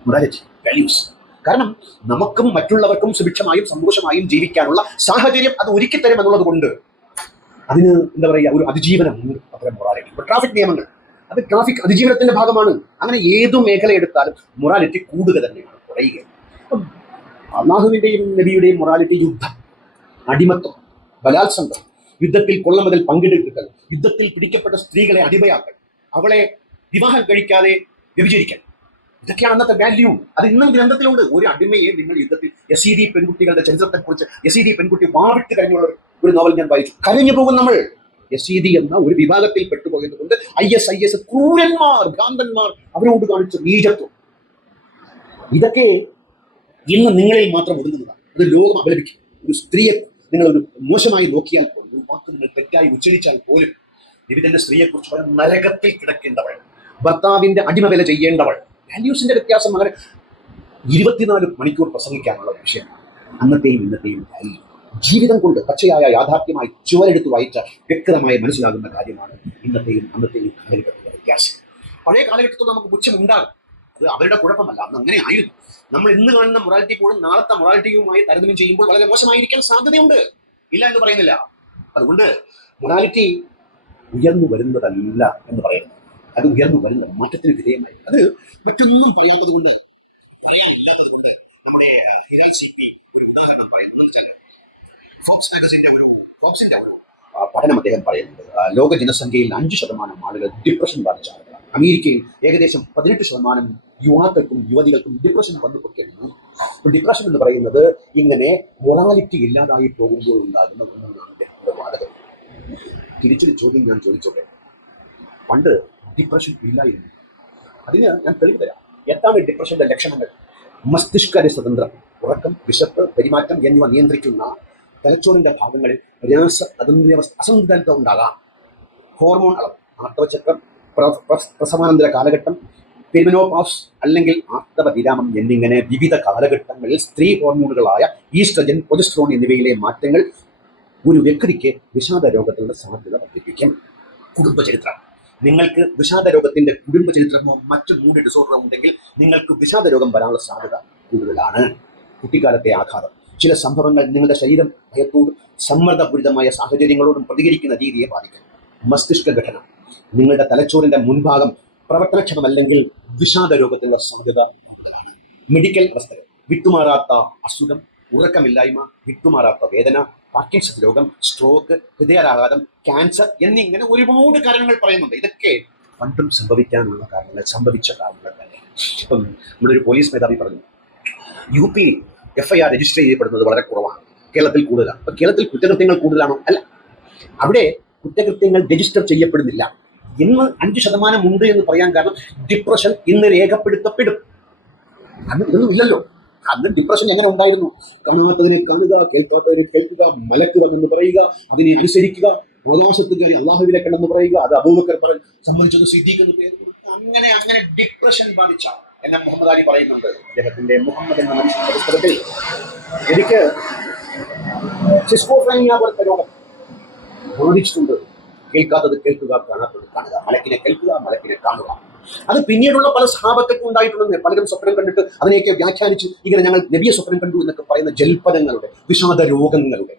മൊറാലിറ്റി, വാല്യൂസ്. കാരണം നമുക്കും മറ്റുള്ളവർക്കും സുഭിക്ഷമായും സന്തോഷമായും ജീവിക്കാനുള്ള സാഹചര്യം അത് ഒരുക്കി തരും എന്നുള്ളത് കൊണ്ട് അതിന് ഒരു അതിജീവനമുണ്ട്. അത്തരം മൊറാലിറ്റി. ഇപ്പൊ ട്രാഫിക് നിയമങ്ങൾ, അത് ട്രാഫിക് അതിജീവനത്തിന്റെ ഭാഗമാണ്. അങ്ങനെ ഏതു മേഖല എടുത്താലും മൊറാലിറ്റി കൂടുക തന്നെയാണ്, കുറയുക. അള്ളാഹുവിന്റെയും നബിയുടെയും മൊറാലിറ്റി യുദ്ധം, അടിമത്വം, ബലാത്സംഗം, യുദ്ധത്തിൽ കൊള്ളമുതൽ പങ്കെടുക്കൽ, യുദ്ധത്തിൽ പിടിക്കപ്പെട്ട സ്ത്രീകളെ അടിമയാക്കൽ, അവളെ വിവാഹം കഴിക്കാതെ വ്യഭിചരിക്കൽ, ഇതൊക്കെയാണ് അന്നത്തെ വാല്യൂ. അത് ഇന്നും ഗ്രന്ഥത്തിലുണ്ട്. ഒരു അടിമയെ നിങ്ങൾ യുദ്ധത്തിൽ യസീദി പെൺകുട്ടികളുടെ ചരിത്രത്തെക്കുറിച്ച് യസീദി പെൺകുട്ടി വാവിട്ട് കഴിഞ്ഞുള്ള ഒരു നോവൽ ഞാൻ വായിച്ചു. കരഞ്ഞു പോകും നമ്മൾ. യസീദി എന്ന ഒരു വിഭാഗത്തിൽ പെട്ടുപോയത് കൊണ്ട് IS ക്രൂരന്മാർ, ഭ്രാന്തന്മാർ, അവരോട് കാണിച്ച നീചത്വം, ഇതൊക്കെ ഇന്ന് നിങ്ങളിൽ മാത്രം ഒതുങ്ങുന്നതാണ്. അത് ലോകം അപലപിക്കും. ഒരു സ്ത്രീയെ നിങ്ങൾ ഒരു മോശമായി നോക്കിയാൽ പോലും, ഒരു വാക്ക് നിങ്ങൾ തെറ്റായി ഉച്ചരിച്ചാൽ പോലും, നിബിധന്റെ സ്ത്രീയെക്കുറിച്ച് പറയാൻ നരകത്തിൽ കിടക്കേണ്ടവൾ, ഭർത്താവിന്റെ അടിമ വില ചെയ്യേണ്ടവൾ. വാല്യൂസിന്റെ വ്യത്യാസം അങ്ങനെ 24 മണിക്കൂർ പ്രസംഗിക്കാനുള്ള വിഷയമാണ്. അന്നത്തെയും ഇന്നത്തെയും വാല്യൂ ജീവിതം കൊണ്ട് പച്ചയായ യാഥാർത്ഥ്യമായി ചുവരെടുത്ത് വായിച്ചാൽ വ്യക്തമായി മനസ്സിലാകുന്ന കാര്യമാണ് ഇന്നത്തെയും അന്നത്തെയും കാലഘട്ടത്തിലെ വ്യത്യാസം. പഴയ കാലഘട്ടത്തിൽ നമുക്ക് പുച്ഛമുണ്ടാകും, അത് അവരുടെ കുഴപ്പമല്ല, അന്ന് അങ്ങനെ ആയിരുന്നു. നമ്മൾ ഇന്ന് കാണുന്ന മൊറാലിറ്റി പോലും നാളത്തെ മൊറാലിറ്റിയുമായി താരതമ്യം ചെയ്യുമ്പോൾ വളരെ മോശമായിരിക്കാൻ സാധ്യതയുണ്ട്, ഇല്ല എന്ന് പറയുന്നില്ല. അതുകൊണ്ട് മൊറാലിറ്റി ഉയർന്നു വരുന്നതല്ല എന്ന് പറയുന്നത്, അത് ഉയർന്നു വരുന്ന മാറ്റത്തിന് വിധേയമായി. അത് മറ്റൊന്നും പറയാത്തതുകൊണ്ട്, പറയാനില്ലാത്തത് കൊണ്ട് നമ്മുടെ ഹിലാൽ ശിബി ഒരു ഉദാഹരണം പറയുന്നത് ഫോബ്സിന്റെ ഒരു പഠനം അദ്ദേഹം പറയുന്നത്, ലോക ജനസംഖ്യയിൽ 5% ആളുകൾ ഡിപ്രഷൻ ബാധിച്ച ആളുകളാണ്. അമേരിക്കയിൽ ഏകദേശം 18% യുവാക്കൾക്കും യുവതികൾക്കും ഡിപ്രഷൻ വന്നുപൊക്കെയാണ്. ഡിപ്രഷൻ എന്ന് പറയുന്നത് ഇങ്ങനെ മൊറാലിറ്റി ഇല്ലാതായി പോകുമ്പോൾ ഉണ്ടാകുന്ന ഒന്നാണ് അദ്ദേഹത്തിന്റെ വാദകം. തിരിച്ചൊരു ചോദ്യം ഞാൻ ചോദിച്ചോട്ടെ, പണ്ട് ഡിപ്രഷൻ ഇല്ലായിരുന്നു. അതിന് ഞാൻ തെളിവ് തരാം. എന്താണ് ഡിപ്രഷന്റെ ലക്ഷണങ്ങൾ? മസ്തിഷ്ക സ്വതന്ത്രം, ഉറക്കം, വിശപ്പ്, പെരുമാറ്റം എന്നിവ നിയന്ത്രിക്കുന്ന തലച്ചോറിന്റെ ഭാഗങ്ങളിൽ അസന്തുലിതത്വം ഉണ്ടാകാം. ഹോർമോൺ അളവ്, ആർത്തവചക്രം, പ്രസവാനന്തര കാലഘട്ടം, പെരിമെനോപാസ് അല്ലെങ്കിൽ ആർത്തവ വിരാമം എന്നിങ്ങനെ വിവിധ കാലഘട്ടങ്ങളിൽ സ്ത്രീ ഹോർമോണുകളായ ഈസ്ട്രജൻ, പ്രൊജസ്ട്രോൺ എന്നിവയിലെ മാറ്റങ്ങൾ ഒരു വ്യക്തിക്ക് വിഷാദ രോഗത്തിനുള്ള സാധ്യത വർദ്ധിപ്പിക്കും. കുടുംബചരിത്രം, നിങ്ങൾക്ക് വിഷാദ രോഗത്തിന്റെ കുടുംബ ചരിത്രമോ മറ്റു മൂഡ് ഡിസോർഡറോ ഉണ്ടെങ്കിൽ നിങ്ങൾക്ക് വിഷാദ രോഗം വരാനുള്ള സാധ്യത കൂടുതലാണ്. കുട്ടിക്കാലത്തെ ആഘാതം, ചില സംഭവങ്ങൾ നിങ്ങളുടെ ശരീരം ഭയത്തോടും സമ്മർദ്ദപൂരിതമായ സാഹചര്യങ്ങളോടും പ്രതികരിക്കുന്ന രീതിയെ ബാധിക്കും. മസ്തിഷ്ക ഘടന, നിങ്ങളുടെ തലച്ചോറിന്റെ മുൻഭാഗം പ്രവർത്തനക്ഷമമല്ലെങ്കിൽ വിഷാദ രോഗത്തിന്റെ സാധ്യത. മെഡിക്കൽ അവസ്ഥകൾ, വിട്ടുമാറാത്ത അസുഖം, ഉറക്കമില്ലായ്മ, വിട്ടുമാറാത്ത വേദന, പാർക്കിൻസൺസ് രോഗം, സ്ട്രോക്ക്, ഹൃദയാഘാതം, ക്യാൻസർ എന്നിങ്ങനെ ഒരുപാട് കാരണങ്ങൾ പറയുന്നുണ്ട്. ഇതൊക്കെ പണ്ടും സംഭവിക്കാനുള്ള കാരണങ്ങൾ, സംഭവിച്ച കാരണങ്ങൾ തന്നെ. ഇപ്പം നമ്മുടെ ഒരു പോലീസ് മേധാവി പറഞ്ഞു, UP FIR രജിസ്റ്റർ ചെയ്യപ്പെടുന്നത് വളരെ കുറവാണ്, കേരളത്തിൽ കൂടുതലാണ്. അപ്പം കേരളത്തിൽ കുറ്റകൃത്യങ്ങൾ കൂടുതലാണോ? അല്ല, അവിടെ കുറ്റകൃത്യങ്ങൾ രജിസ്റ്റർ ചെയ്യപ്പെടുന്നില്ല. ഇന്ന് 5% ഉണ്ട് എന്ന് പറയാൻ കാരണം ഡിപ്രഷൻ ഇന്ന് രേഖപ്പെടുത്തപ്പെടും. അന്ന് ഇതൊന്നും ഇല്ലല്ലോ. അന്ന് ഡിപ്രഷൻ എങ്ങനെ ഉണ്ടായിരുന്നു? കാണാത്തതിനെ കാണുക, കേൾക്കാത്തതിനെ കേൾക്കുക, മലക്ക് വന്നെന്ന് പറയുക, അതിനെ അനുസരിക്കുക, പ്രകാശത്ത് കയറി അള്ളാഹുവിനെ കണ്ടെന്ന് പറയുക, അത് അബൂബക്കർ സംബന്ധിച്ചത് സിദ്ദീഖ് എന്ന് പേര്. അങ്ങനെ ഡിപ്രഷൻ ബാധിച്ച എന്നെ മുഹമ്മദ് അലി പറയുന്നുണ്ട് അദ്ദേഹത്തിന്റെ മുഹമ്മദ് എന്ന മനുഷ്യന്റെ പുസ്തകത്തിൽ, എനിക്ക് സിസ്കോഫ്രീനിയ പോലത്തെ രോഗം ബാധിച്ചിട്ടുണ്ട്. കേൾക്കാത്തത് കേൾക്കുക, കാണാത്തത് കാണുക, മലക്കിനെ കേൾക്കുക, മലക്കിനെ കാണുക. അത് പിന്നീടുള്ള പല സഹാബത്തും ഉണ്ടായിട്ടുണ്ടെന്ന് പലരും സ്വപ്നം കണ്ടിട്ട് അതിനെയൊക്കെ വ്യാഖ്യാനിച്ച് ഇങ്ങനെ ഞങ്ങൾ നബിയെ സ്വപ്നം കണ്ടു എന്നൊക്കെ പറയുന്ന ജൽപ്പനങ്ങളുടെ, വിഷാദ രോഗങ്ങളുടെ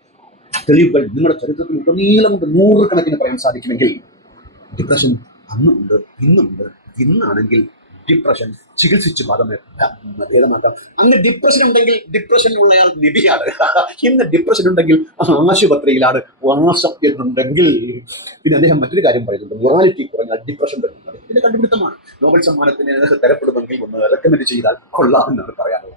തെളിവുകൾ നിങ്ങളുടെ ചരിത്രത്തിൽ ഉടനീളമുണ്ട്. 100 കണക്കിന് പറയാൻ സാധിക്കുമെങ്കിൽ ഡിപ്രഷൻ അന്നുണ്ട്, ഇന്നുണ്ട്. ഇന്നാണെങ്കിൽ ഡിപ്രഷൻ ചികിത്സിച്ച് ഭേദമാക്കാം. അന്ന് ഡിപ്രഷൻ ഉണ്ടെങ്കിൽ ഡിപ്രഷനിലുള്ളയാൾ നബിയാണ്. ഇന്ന് ഡിപ്രഷൻ ഉണ്ടെങ്കിൽ ആശുപത്രിയിലാണ് വാസം എന്നുണ്ടെങ്കിൽ. പിന്നെ അദ്ദേഹം മറ്റൊരു കാര്യം പറയുന്നുണ്ട്, മൊറാലിറ്റി കുറഞ്ഞാൽ ഡിപ്രഷൻ വരുന്നത് ഇതിന്റെ കണ്ടുപിടുത്തമാണ്. നോബൽ സമ്മാനത്തിന് തരപ്പെടുമെങ്കിൽ ഒന്ന് റെക്കമെൻഡ് ചെയ്താൽ കൊള്ളാമെന്നാണ് പറയാനുള്ളത്.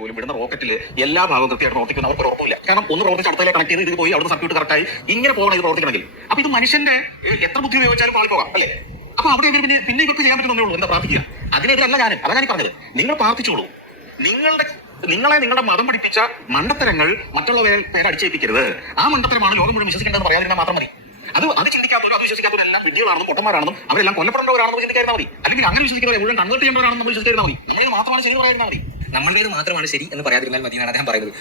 പോലും വിടുന്ന റോക്കറ്റിൽ എല്ലാ ഭാഗവും കൃത്യമായിട്ട് പ്രവർത്തിക്കുന്ന അവർക്ക് ഉറപ്പില്ല. കാരണം ഒന്ന് പ്രവർത്തിച്ച് അടുത്തതിലെ കണക്ട് ചെയ്ത് ഇത് പോയി അവിടുന്ന് സർക്യൂട്ട് കറക്റ്റായി ഇങ്ങനെ പോകണം ഇത് പ്രവർത്തിക്കണമെങ്കിൽ. അപ്പൊ ഇത് മനുഷ്യന്റെ എത്ര ബുദ്ധി ഉപയോഗിച്ചാലും പാളിപ്പോകാം അല്ലേ? അപ്പൊ അവിടെ പിന്നെ ഇതൊക്കെ ചെയ്യാൻ പറ്റുന്നേ ഉള്ളൂ. എന്താ പ്രാർത്ഥിക്കുക? അതിനെതിരല്ല അതാ ഞാൻ പറഞ്ഞത്. നിങ്ങൾ പ്രാർത്ഥിച്ചോളൂ. നിങ്ങളെ നിങ്ങളുടെ മതം പഠിപ്പിച്ച മണ്ടത്തരങ്ങൾ മറ്റുള്ള പേരെ അടിച്ചേൽപ്പിക്കരുത്. ആ മണ്ടത്തരമാണ് ലോകം മുഴുവൻ വിശ്വസിക്കേണ്ടതെന്ന് പറയാതിരുന്നാൽ മാത്രം മതി. അത് ചിന്തിക്കാത്തവരും അത് വിശ്വസിക്കാത്തവരെല്ലാം വിദ്യകളാണെന്നും പൊട്ടന്മാരാണെന്നും അവരെല്ലാം കൊല്ലപ്പെടേണ്ടവരാണെന്ന് ചിന്തിക്കാതിരുന്നാൽ മതി. അല്ലെങ്കിൽ അങ്ങനെ വിശ്വസിക്കുന്നവരെ മുഴുവൻ കൺവേർട്ട് ചെയ്യേണ്ടവരാണെന്ന് നമ്മൾ വിശ്വസിക്കാതിരുന്നാൽ മതി. നമ്മളത് മാത്രമാണ് ശരി പറയാതിരുന്നാൽ മതി. നമ്മളുടേത് മാത്രമാണ് ശരി എന്ന് പറയാതിരുന്നാൽ മതി എന്നാണ് അദ്ദേഹം പറയുന്നത്.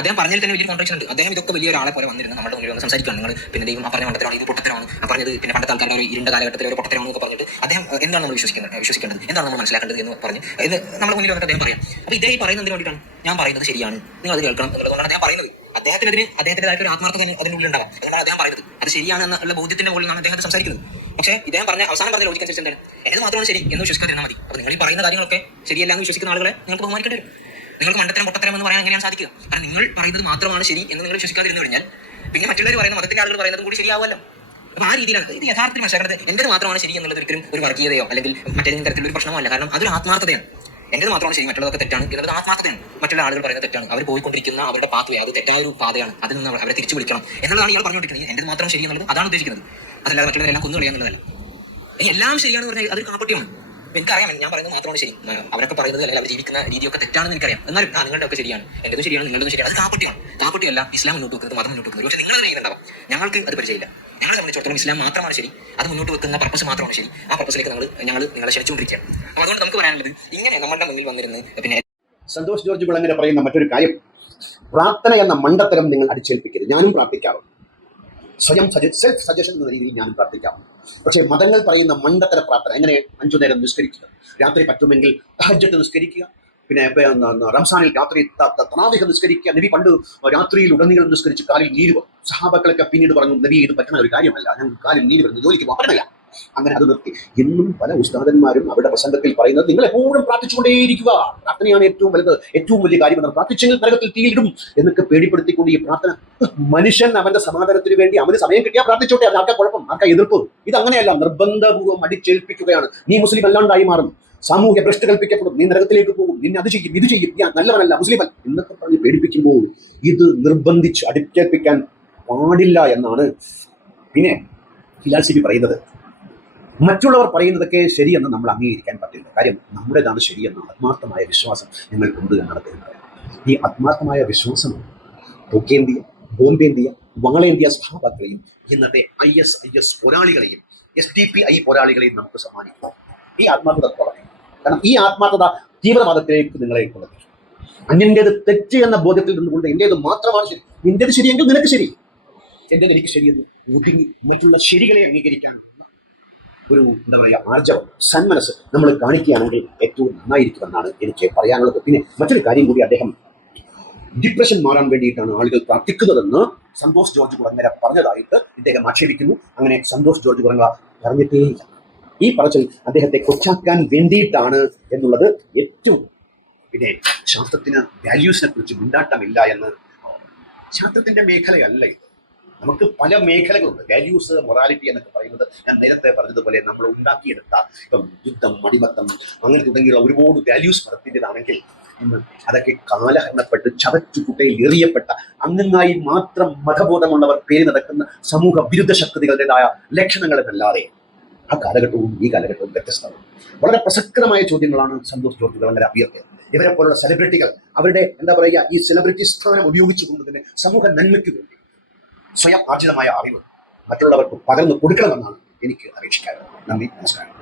അദ്ദേഹം പറഞ്ഞതിൽ തന്നെ വലിയ കോൺട്രാക്ഷൻ ഉണ്ട്. അദ്ദേഹം ഇതൊക്കെ വലിയ ഒരാളെ പോലെ വന്നിരുന്നു നമ്മുടെ മുന്നിൽ വന്ന് സംസാരിക്കുകയാണ്. നിങ്ങൾ പിന്നെ ദൈവം പറഞ്ഞ മണ്ടത്തരമാണ്, ഇത് പൊട്ടത്തരമാണ് പറഞ്ഞത്, പിന്നെ പണ്ടത്തെ ആൾക്കാരുടെ ഒരു ഇരുണ്ട കാലഘട്ടത്തിൽ ഒരു പൊട്ടത്തരമാണ് എന്നൊക്കെ പറഞ്ഞിട്ട് അദ്ദേഹം എന്താണ് നമ്മൾ വിശ്വസിക്കേണ്ടത്, എന്താണ് നമ്മൾ മനസ്സിലാക്കേണ്ടത് എന്ന് പറഞ്ഞ് ഇത് നമ്മുടെ മുന്നിൽ വന്നിട്ട് അദ്ദേഹം പറയാം. അപ്പോൾ ഇദ്ദേഹം പറയുന്നതിന് വേണ്ടിയിട്ടാണ് ഞാൻ പറയുന്നത് ശരിയാണ്, നിങ്ങൾ അത് കേൾക്കണം എന്നുള്ളതാണ് അദ്ദേഹം പറയുന്നത്. അദ്ദേഹത്തിൻ്റെതായിട്ട് ഒരു ആത്മാർത്ഥത അതിനുള്ളിൽ ഉണ്ടാകാം. അതുകൊണ്ടാണ് അദ്ദേഹം പറയുന്നത് അത് ശരിയാണ് എന്നുള്ള ബോധ്യത്തിന്റെ മുകളിൽ നിന്നാണ് അദ്ദേഹം സംസാരിക്കുന്നത്. പക്ഷേ ഇദ്ദേഹം അവസാനം പറഞ്ഞ ലോജിക്ക് അനുസരിച്ച് എന്താണ്, എന്നത് മാത്രമാണ് ശരി എന്ന് വിശ്വസിക്കാതിരുന്നാൽ മതി. അപ്പോൾ നിങ്ങൾ ഈ പറയുന്ന കാര്യങ്ങളൊക്കെ ശരിയല്ല എന്ന് വിശ്വസിക്കുന്ന ആളുകളെ നിങ്ങൾക്ക് ബഹുമാനിക്കേണ്ടി വരും. നിങ്ങൾക്ക് മണ്ടത്തരം പൊട്ടത്തരം എന്ന് പറയാൻ എങ്ങനെയാണ് സാധിക്കുക? കാരണം നിങ്ങൾ പറയുന്നത് മാത്രമാണ് ശരി എന്ന് നിങ്ങൾ വിശ്വസിക്കാതിരുന്നു കഴിഞ്ഞാൽ പിന്നെ മറ്റുള്ളവർ പറയുന്ന മതത്തിന്റെ ആളുകൾ പറയുന്നതും കൂടി ശരിയാവുമല്ലോ. അപ്പോൾ ആ രീതിയിലാണ് ഇത് യഥാർത്ഥത്തിൽ മനസ്സിലാക്കേണ്ടത്. എന്റേത് മാത്രമാണ് ശരി എന്നുള്ളത് ഒരിക്കലും ഒരു വർഗീയതയോ അല്ലെങ്കിൽ മറ്റേതെങ്കിലും തരത്തിലുള്ള ഒരു പ്രശ്നമല്ല. കാരണം അതൊരു ആത്മാർത്ഥതയാണ്. എന്റേത് മാത്രമാണ് ശരി, മറ്റുള്ളതൊക്കെ തെറ്റാണ് എന്നുള്ളത് ആത്മാർത്ഥതയാണ്. മറ്റുള്ള ആളുകൾ പറയുന്നത് തെറ്റാണ്, അവർ പോയിക്കൊണ്ടിരിക്കുന്ന അവരുടെ പാത്വേ അത് തെറ്റായ ഒരു പാതയാണ്, അതിൽ നിന്ന് അവരെ തിരിച്ചു വിളിക്കണം എന്നുള്ളതാണ് ഇയാൾ പറഞ്ഞുകൊണ്ടിരിക്കുന്നത്. എന്റേത് മാത്രം ശരി എന്നുള്ളത് അതാണ് ഉദ്ദേശിക്കുന്നത്. അതല്ലാതെ മറ്റുള്ളവരെല്ലാം കൊന്നുകളയാന്നുള്ളതല്ല. എല്ലാം ശരിയാണെന്ന് പറഞ്ഞാൽ അതൊരു കാപ്പട്യമാണ്. എനിക്കറിയാം ഞാൻ പറയുന്നത് മാത്രമാണ് ശരി, അവരൊക്കെ പറയുന്നത് അല്ലെങ്കിൽ അവർ ജീവിക്കുന്ന രീതിയൊക്കെ തെറ്റാണെന്ന് എനിക്കറിയാം. എന്നാലും നിങ്ങളുടെ ഒക്കെ ശരിയാണ്, എന്റേതും ശരിയാണ്, നിങ്ങളുടെതും ശരിയാണ്. അത് കാപ്പട്യല്ല. ഇസ്ലാം മുന്നോട്ട് വെക്കുന്നത്, മതം മുന്നോട്ട് വെക്കുന്നത്. പക്ഷേ നിങ്ങളത് ചെയ്യുന്നുണ്ടാവും, ഞങ്ങൾക്ക് അത് പരിചയമില്ല. ഞങ്ങളെ സംബന്ധിച്ചിടത്തോളം ഇസ്ലാം മാത്രമാണ് ശരി, അത് മുന്നോട്ട് വെക്കുന്ന പർപ്പസ് മാത്രമാണ് ശരി. ആ പർപ്പസിലേക്ക് ഞങ്ങൾ നിങ്ങളെ ക്ഷണിച്ചുകൊണ്ടിരിക്കുകയാണ്. അപ്പോൾ അതുകൊണ്ട് നമുക്ക് പറയാനുള്ളത് ഇങ്ങനെ നമ്മുടെ മുന്നിൽ വന്നിരുന്ന് പിന്നെ സന്തോഷ് ജോർജ് കുളങ്ങര പറയുന്ന മറ്റൊരു കാര്യം, പ്രാർത്ഥന എന്ന മണ്ടത്തരം നിങ്ങൾ അടിച്ചേൽപ്പിക്കരുത്. ഞാനും പ്രാർത്ഥിക്കാറുണ്ട്, സ്വയം സെൽഫ് സജഷൻ എന്ന രീതിയിൽ ഞാനും പ്രാർത്ഥിക്കാറുണ്ട്. പക്ഷേ മതങ്ങൾ പറയുന്ന മണ്ടത്തര പ്രാർത്ഥന, എങ്ങനെ 5 നേരം നിസ്കരിക്കുക, രാത്രി പറ്റുമെങ്കിൽ തഹജ്ജുദ് നിസ്കരിക്കുക, പിന്നെ റംസാനിൽ രാത്രി തറാവീഹ് നിസ്കരിക്കുക. നബി പണ്ട് രാത്രിയിൽ ഉടനീളം നിസ്കരിച്ച് കാലിൽ നീര് വന്നു. സഹാബക്കളൊക്കെ പിന്നീട് പറഞ്ഞു, നബി ഇത് പറ്റുന്ന ഒരു കാര്യമല്ല, ഞങ്ങൾക്ക് കാലിൽ നീര് വരുന്നു, ജോലിക്ക് പോകാനില്ല. അങ്ങനെ അത് നിർത്തി. ഇന്നും പല ഉസ്താദന്മാരും അവരുടെ പ്രസംഗത്തിൽ പറയുന്നത് നിങ്ങൾ എപ്പോഴും പ്രാർത്ഥിച്ചുകൊണ്ടേയിരിക്കുക, പ്രാർത്ഥനയാണ് ഏറ്റവും വലുത്, ഏറ്റവും വലിയ കാര്യമെന്ന്, പ്രാർത്ഥിച്ചെങ്കിൽ നരകത്തിൽ തീയിടും എന്നൊക്കെ പേടിപ്പെടുത്തിക്കൊണ്ട് ഈ പ്രാർത്ഥന. മനുഷ്യൻ അവന്റെ സമാധാനത്തിന് വേണ്ടി അവന് സമയം കിട്ടിയാൽ പ്രാർത്ഥിച്ചോട്ടെ, അത് ആർക്കാ കുഴപ്പം, ആർക്കാ എതിർപ്പ്? ഇതങ്ങനെയല്ല, നിർബന്ധപൂർവ്വം അടിച്ചേൽപ്പിക്കുകയാണ്. നീ മുസ്ലിം അല്ലാണ്ടായി മാറും, സാമൂഹ്യ ഭ്രഷ്ട് കൽപ്പിക്കപ്പെടും, നീ നരകത്തിലേക്ക് പോകും, നിന്നെ അത് ചെയ്യും ഇത് ചെയ്യും, ഞാൻ നല്ലവനല്ല, മുസ്ലിം അല്ല എന്നൊക്കെ പറഞ്ഞ് പേടിപ്പിക്കുമ്പോൾ ഇത് നിർബന്ധിച്ച് അടിച്ചേൽപ്പിക്കാൻ പാടില്ല എന്നാണ്. പിന്നെ ഹിലാൽ സിബി പറയുന്നത്, മറ്റുള്ളവർ പറയുന്നതൊക്കെ ശരിയെന്ന് നമ്മൾ അംഗീകരിക്കാൻ പറ്റില്ല. കാര്യം നമ്മുടേതാണ് ശരിയെന്ന ആത്മാർത്ഥമായ വിശ്വാസം ഞങ്ങൾക്കുണ്ട് എന്നാണ് പറയുന്നത്. ഈ ആത്മാർത്ഥമായ വിശ്വാസം തോക്കേന്ത്യ, ബോംബേന്ത്യ, വാളേന്ത്യ സഹാബാക്കളെയും ഇന്നത്തെ ISIS പോരാളികളെയും SDPI പോരാളികളെയും നമുക്ക് സമ്മാനിക്കും. ഈ ആത്മാർത്ഥത കുറയും. കാരണം ഈ ആത്മാർത്ഥത തീവ്രവാദത്തിലേക്ക് നിങ്ങളെ കൊണ്ടെത്തിക്കും. അന്യൻ്റേത് തെറ്റ് എന്ന ബോധ്യത്തിൽ നിന്നുകൊണ്ട് എൻ്റേത് മാത്രമാണ് ശരി, നിൻ്റേത് ശരിയെങ്കിൽ നിനക്ക് ശരി, എൻ്റെ എനിക്ക് ശരിയെന്ന് ഒതുങ്ങി മറ്റുള്ള ശരികളെ അംഗീകരിക്കാൻ ഒരു എന്താ പറയുക ആർജവം, സന്മനസ് നമ്മൾ കാണിക്കുകയാണെങ്കിൽ ഏറ്റവും നന്നായിരിക്കുമെന്നാണ് എനിക്ക് പറയാനുള്ളത്. പിന്നെ മറ്റൊരു കാര്യം കൂടി, അദ്ദേഹം ഡിപ്രഷൻ മാറാൻ വേണ്ടിയിട്ടാണ് ആളുകൾ പ്രാർത്ഥിക്കുന്നതെന്ന് സന്തോഷ് ജോർജ് കുളങ്ങര പറഞ്ഞതായിട്ട് ഇദ്ദേഹം ആക്ഷേപിക്കുന്നു. അങ്ങനെ സന്തോഷ് ജോർജ് കുളങ്ങര പറഞ്ഞിട്ടേയില്ല. ഈ പറച്ചിൽ അദ്ദേഹത്തെ കൊച്ചാക്കാൻ വേണ്ടിയിട്ടാണ് എന്നുള്ളത് ഏറ്റവും. പിന്നെ ശാസ്ത്രത്തിന് വാല്യൂസിനെ കുറിച്ച് മുണ്ടാട്ടമില്ല എന്ന്, ശാസ്ത്രത്തിന്റെ മേഖലയല്ല ഇത്. നമുക്ക് പല മേഖലകളുണ്ട്. വാല്യൂസ്, മൊറാലിറ്റി എന്നൊക്കെ പറയുന്നത് ഞാൻ നേരത്തെ പറഞ്ഞതുപോലെ നമ്മൾ ഉണ്ടാക്കിയെടുത്ത ഇപ്പം യുദ്ധം, അടിമത്തം അങ്ങനെ തുടങ്ങിയുള്ള ഒരുപാട് വാല്യൂസ് പദത്തിൻ്റെതാണെങ്കിൽ ഇന്ന് അതൊക്കെ കാലഹരണപ്പെട്ട് ചവറ്റുകുട്ടയിൽ എറിയപ്പെട്ട അംഗങ്ങളായി മാത്രം മതബോധമുള്ളവർ പേര് നടക്കുന്ന സമൂഹ വിരുദ്ധ ശക്തികളുടേതായ ലക്ഷണങ്ങളെന്നല്ലാതെ ആ കാലഘട്ടവും ഈ കാലഘട്ടവും വ്യത്യസ്തമാണ്. വളരെ പ്രസക്തമായ ചോദ്യങ്ങളാണ് സന്തോഷ് ജോർജ് കുളങ്ങര ഉയർത്തിയത്. ഇവരെ പോലുള്ള സെലിബ്രിറ്റികൾ അവരുടെ എന്താ പറയുക ഈ സെലിബ്രിറ്റി സ്ഥാനം ഉപയോഗിച്ചുകൊണ്ട് തന്നെ സമൂഹ നന്മയ്ക്ക് വേണ്ടി സ്വയം ആർജിതമായ അറിവ് മറ്റുള്ളവർക്ക് പകർന്നു കൊടുക്കണമെന്നാണ് എനിക്ക് അപേക്ഷിക്കാറുള്ളത്. നന്ദി, നമസ്കാരം.